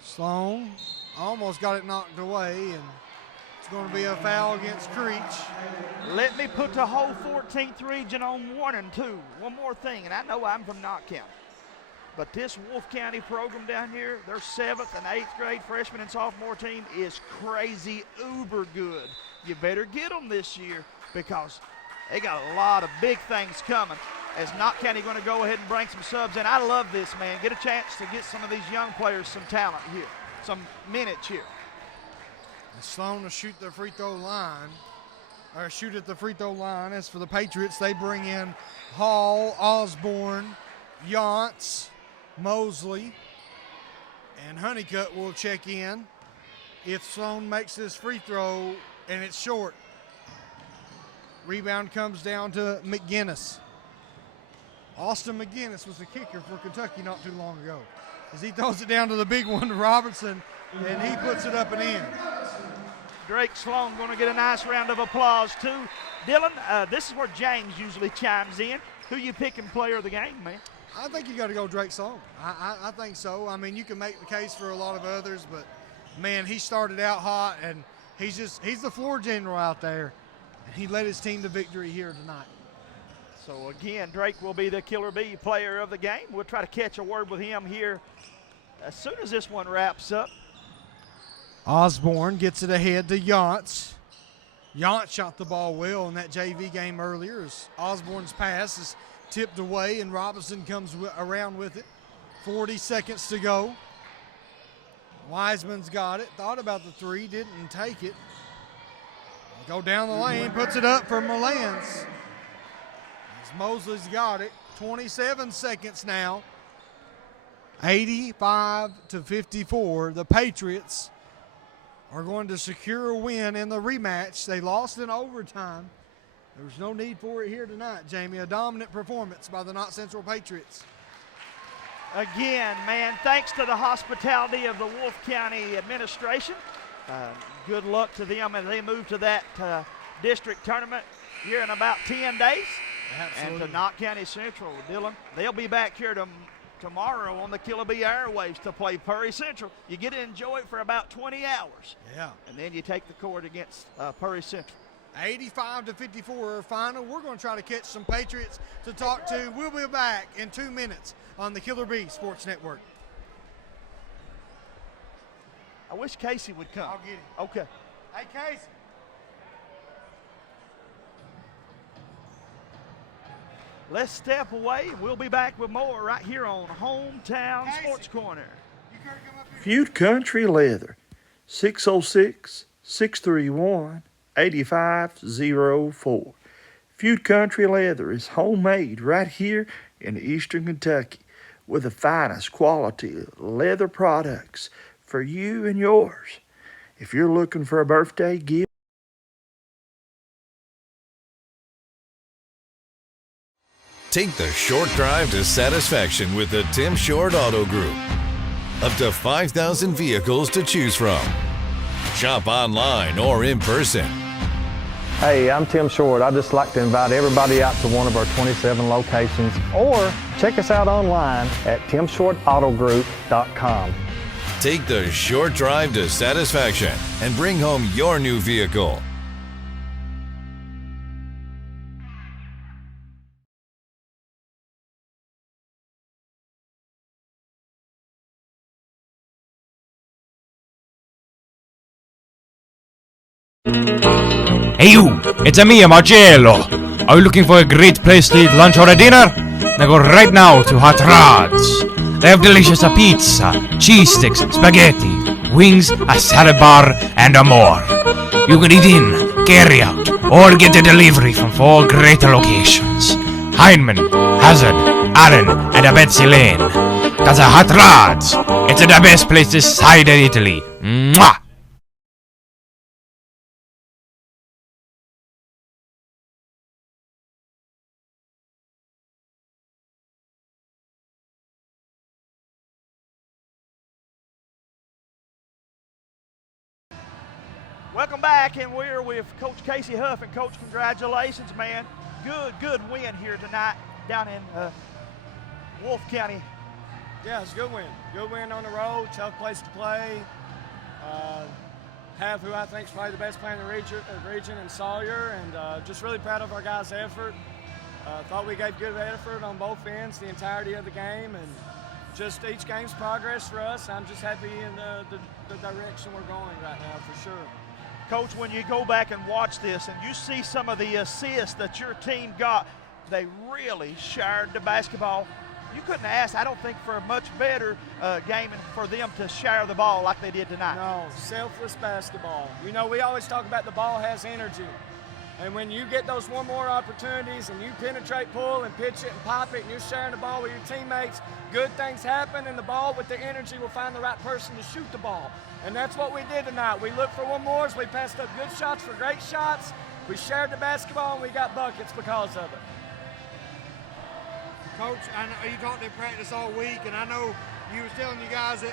Sloan almost got it knocked away, and it's going to be a foul against Creech. Let me put the whole 14th region on warning, too. One more thing, and I know I'm from Knott County. But this Wolfe County program down here, their 7th and 8th grade freshman and sophomore team is crazy uber good. You better get them this year because they got a lot of big things coming. As Knott County going to go ahead and bring some subs in. I love this, man. Get a chance to get some of these young players some talent here, some minutes here. And Sloan will shoot the free throw line, or shoot at the free throw line. As for the Patriots, they bring in Hall, Osborne, Yantz, Mosley, and Honeycutt will check in if Sloan makes this free throw and it's short. Rebound comes down to McGinnis. Austin McGinnis was the kicker for Kentucky not too long ago. As he throws it down to the big one to Robertson, and he puts it up and in. Drake Sloan going to get a nice round of applause too. Dylan, this is where James usually chimes in. Who you picking player of the game, man? I think you got to go Drake Sloan. I think so. I mean, you can make the case for a lot of others, but, man, he started out hot, and he's the floor general out there, and he led his team to victory here tonight. So, again, Drake will be the Killer Bee player of the game. We'll try to catch a word with him here as soon as this one wraps up. Osborne gets it ahead to Yantz. Knott shot the ball well in that JV game earlier as Osborne's pass is tipped away and Robinson comes around with it. 40 seconds to go. Wiseman's got it, thought about the three, didn't take it. Go down the lane, puts it up for Mullins. As Mosley's got it, 27 seconds now. 85-54, the Patriots are going to secure a win in the rematch. They lost in overtime. There was no need for it here tonight, Jamie. A dominant performance by the Knott Central Patriots. Again, man, thanks to the hospitality of the Wolfe County administration. Good luck to them as they move to that district tournament here in about 10 days. Absolutely. And to Knott County Central, Dylan, they'll be back here tomorrow on the Killabee Airwaves to play Perry Central. You get to enjoy it for about 20 hours. Yeah. And then you take the court against Perry Central. 85-54 our final. We're going to try to catch some Patriots to talk to. We'll be back in 2 minutes on the Killer Bee Sports Network. I wish Casey would come. I'll get him. Okay. Hey, Casey. Let's step away. We'll be back with more right here on Hometown Sports Corner. Feud Country Leather, 606-631-8504. Feud Country Leather is homemade right here in Eastern Kentucky with the finest quality leather products for you and yours. If you're looking for a birthday gift, Take the short drive to satisfaction with the Tim Short Auto Group. Up to 5,000 vehicles to choose from. Shop online or in person. Hey, I'm Tim Short. I'd just like to invite everybody out to one of our 27 locations or check us out online at timshortautogroup.com. Take the short drive to satisfaction and bring home your new vehicle. Hey you, it's me, Marcello. Are you looking for a great place to eat lunch or a dinner? Then go right now to Hot Rods. They have delicious pizza, cheese sticks, spaghetti, wings, a salad bar, and more. You can eat in, carry out, or get a delivery from 4 great locations. Heineman, Hazard, Allen, and Betsy Lane. That's a Hot Rods. It's the best place this side of Italy. Mwah! Welcome back, and we're with Coach Casey Huff. And Coach, congratulations, man. Good win here tonight down in Wolfe County. Yeah, it's a good win. Good win on the road, tough place to play. Have who I think is probably the best player in the region in Sawyer, and just really proud of our guys' effort. Thought we gave good effort on both ends the entirety of the game, and just each game's progress for us. I'm just happy in the direction we're going right now, for sure. Coach, when you go back and watch this and you see some of the assists that your team got, they really shared the basketball. You couldn't ask, I don't think, for a much better game for them to share the ball like they did tonight. No, selfless basketball. You know, we always talk about the ball has energy. And when you get those one more opportunities and you penetrate, pull, and pitch it and pop it, and you're sharing the ball with your teammates, good things happen, and the ball with the energy will find the right person to shoot the ball. And that's what we did tonight. We looked for one more, we passed up good shots for great shots. We shared the basketball, and we got buckets because of it. Coach, I know you talked in practice all week, and I know you was telling you guys in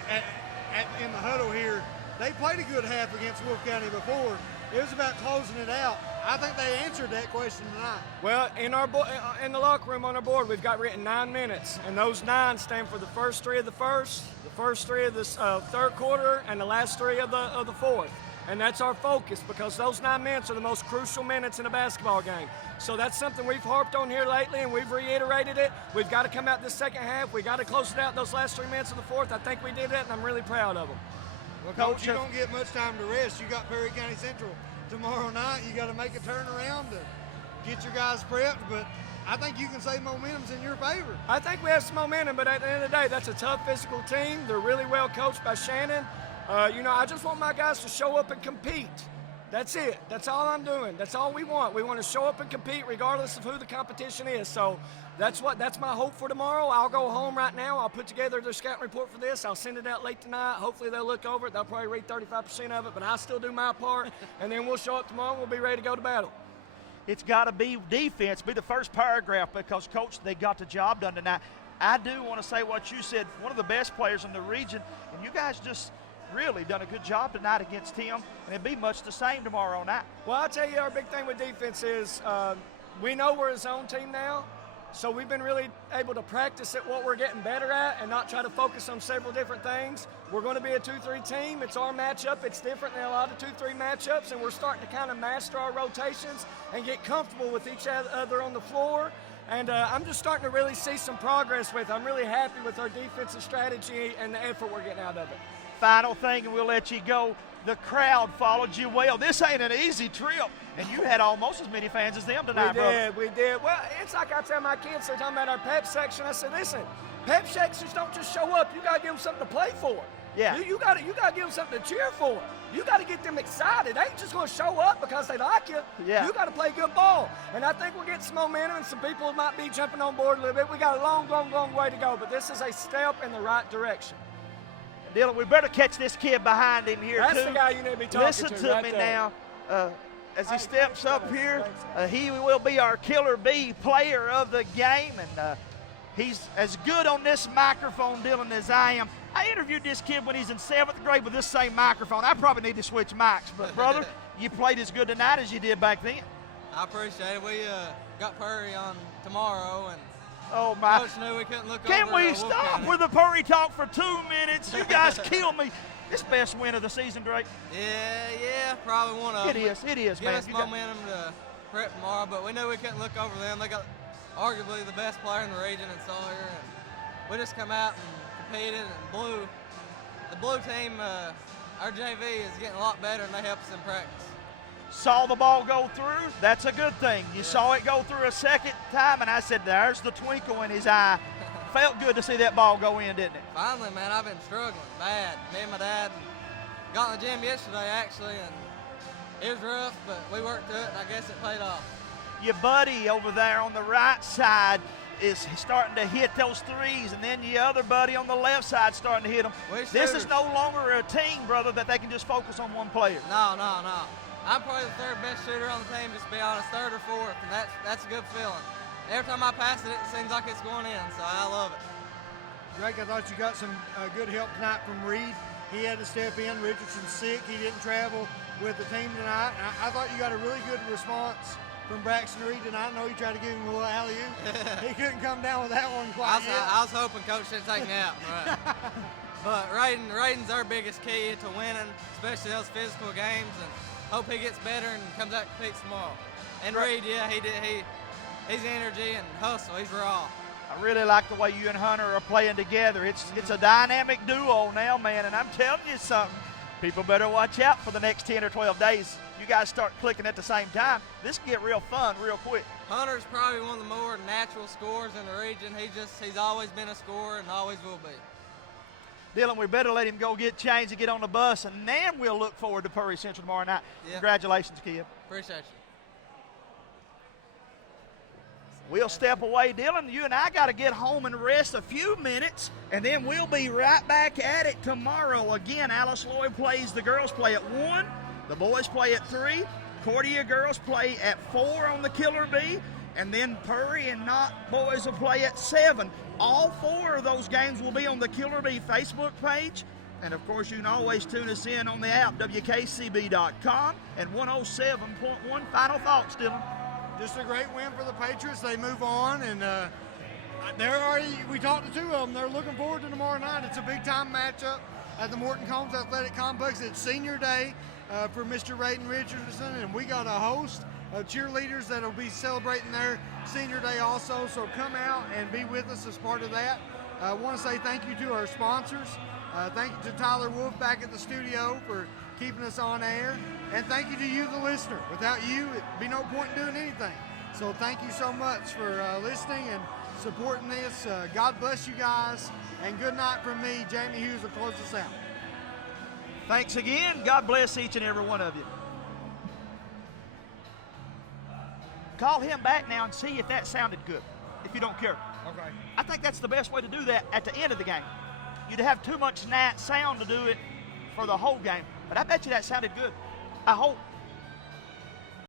the huddle here, they played a good half against Wolfe County before. It was about closing it out. I think they answered that question tonight. Well, in the locker room on our board, we've got written 9 minutes, and those 9 stand for the first 3 of the first 3 of the third quarter, and the last 3 of the fourth. And that's our focus, because those 9 minutes are the most crucial minutes in a basketball game. So that's something we've harped on here lately, and we've reiterated it. We've got to come out this second half. We've got to close it out those last 3 minutes of the fourth. I think we did that, and I'm really proud of them. Well, Coach, you don't get much time to rest. You got Perry County Central tomorrow night. You got to make a turnaround to get your guys prepped, but I think you can say momentum's in your favor. I think we have some momentum, but at the end of the day, that's a tough physical team. They're really well coached by Shannon. I just want my guys to show up and compete. That's it. That's all I'm doing. That's all we want. We want to show up and compete regardless of who the competition is. So that's my hope for tomorrow. I'll go home right now. I'll put together the scouting report for this. I'll send it out late tonight. Hopefully they'll look over it. They'll probably read 35% of it, but I'll still do my part. And then we'll show up tomorrow and we'll be ready to go to battle. It's got to be defense, be the first paragraph, because, Coach, they got the job done tonight. I do want to say what you said, one of the best players in the region, and you guys just really done a good job tonight against him, and it'll be much the same tomorrow night. Well, I'll tell you, our big thing with defense is we know we're a zone team now, so we've been really able to practice at what we're getting better at and not try to focus on several different things. We're going to be a 2-3 team. It's our matchup. It's different than a lot of 2-3 matchups, and we're starting to kind of master our rotations and get comfortable with each other on the floor. And I'm just starting to really see some progress with it. I'm really happy with our defensive strategy and the effort we're getting out of it. Final thing, and we'll let you go. The crowd followed you well. This ain't an easy trip, and you had almost as many fans as them tonight, brother. We did. Well, it's like I tell my kids, they're talking about our pep section. I said, listen, pep sections don't just show up. You got to give them something to play for. Yeah. You got to give them something to cheer for. You got to get them excited. They ain't just going to show up because they like you. Yeah. You got to play good ball. And I think we're getting some momentum, and some people might be jumping on board a little bit. We got a long, long, long way to go, but this is a step in the right direction. Dylan, we better catch this kid behind him here, That's too. the guy you need to be talking Listen to to right me there. now. As he steps up here, he will be our Killer Bee player of the game, and he's as good on this microphone, Dylan, as I am. I interviewed this kid when he's in 7th grade with this same microphone. I probably need to switch mics, but, brother, you played as good tonight as you did back then. I appreciate it. We got Purry on tomorrow, and oh my! Coach knew we couldn't look Can over we Wolfe stop County. with the Purry talk for 2 minutes? You guys kill me. This best win of the season, Drake. Yeah, probably one of them. It is, Give man. us momentum to prep tomorrow, but we knew we couldn't look over them. They got arguably the best player in the region in Sawyer, and we just come out and competed. And the blue team, our JV is getting a lot better, and they help us in practice. Saw the ball go through. That's a good thing. You saw it go through a second time, and I said, there's the twinkle in his eye. Felt good to see that ball go in, didn't it? Finally, man, I've been struggling bad. Me and my dad got in the gym yesterday, actually, and it was rough, but we worked through it, and I guess it paid off. Your buddy over there on the right side is starting to hit those threes, and then your other buddy on the left side starting to hit them. This is no longer a team, brother, that they can just focus on one player. No. I'm probably the third best shooter on the team, just to be honest, third or fourth, and that's a good feeling. Every time I pass it, it seems like it's going in, so I love it. Drake, I thought you got some good help tonight from Reed. He had to step in. Richardson's sick. He didn't travel with the team tonight. I thought you got a really good response from Braxton Reed tonight. I know you tried to give him a little alley-oop. He couldn't come down with that one quite yet. I was hoping Coach didn't take me out. But Raiden's our biggest key to winning, especially those physical games, and hope he gets better and comes out and competes tomorrow. And Reed, yeah, he's energy and hustle. He's raw. I really like the way you and Hunter are playing together. It's a dynamic duo now, man, and I'm telling you something. People better watch out for the next 10 or 12 days. You guys start clicking at the same time. This can get real fun real quick. Hunter's probably one of the more natural scorers in the region. He's always been a scorer and always will be. Dylan, we better let him go get changed and get on the bus, and then we'll look forward to Purry Central tomorrow night. Yeah. Congratulations, kid. Appreciate you. We'll step away, Dylan. You and I got to get home and rest a few minutes, and then we'll be right back at it tomorrow. Again, Alice Lloyd plays, the girls play at 1, the boys play at 3, Cordia girls play at 4 on the Killer Bee, and then Purry and Knott boys will play at 7. All 4 of those games will be on the Killer Bee Facebook page. And, of course, you can always tune us in on the app, WKCB.com, and 107.1. Final thoughts, Dylan. Just a great win for the Patriots. They move on, and we talked to 2 of them. They're looking forward to tomorrow night. It's a big-time matchup at the Morton Combs Athletic Complex. It's senior day for Mr. Raiden Richardson, and we got a host of cheerleaders that will be celebrating their senior day also. So come out and be with us as part of that. I want to say thank you to our sponsors. Thank you to Tyler Wolfe back at the studio for keeping us on air. And thank you to you, the listener. Without you, it'd be no point in doing anything. So thank you so much for listening and supporting this. God bless you guys. And good night from me. Jamie Hughes will close us out. Thanks again. God bless each and every one of you. Call him back now and see if that sounded good, if you don't care. Okay. I think that's the best way to do that at the end of the game. You'd have too much sound to do it for the whole game, but I bet you that sounded good. I hope.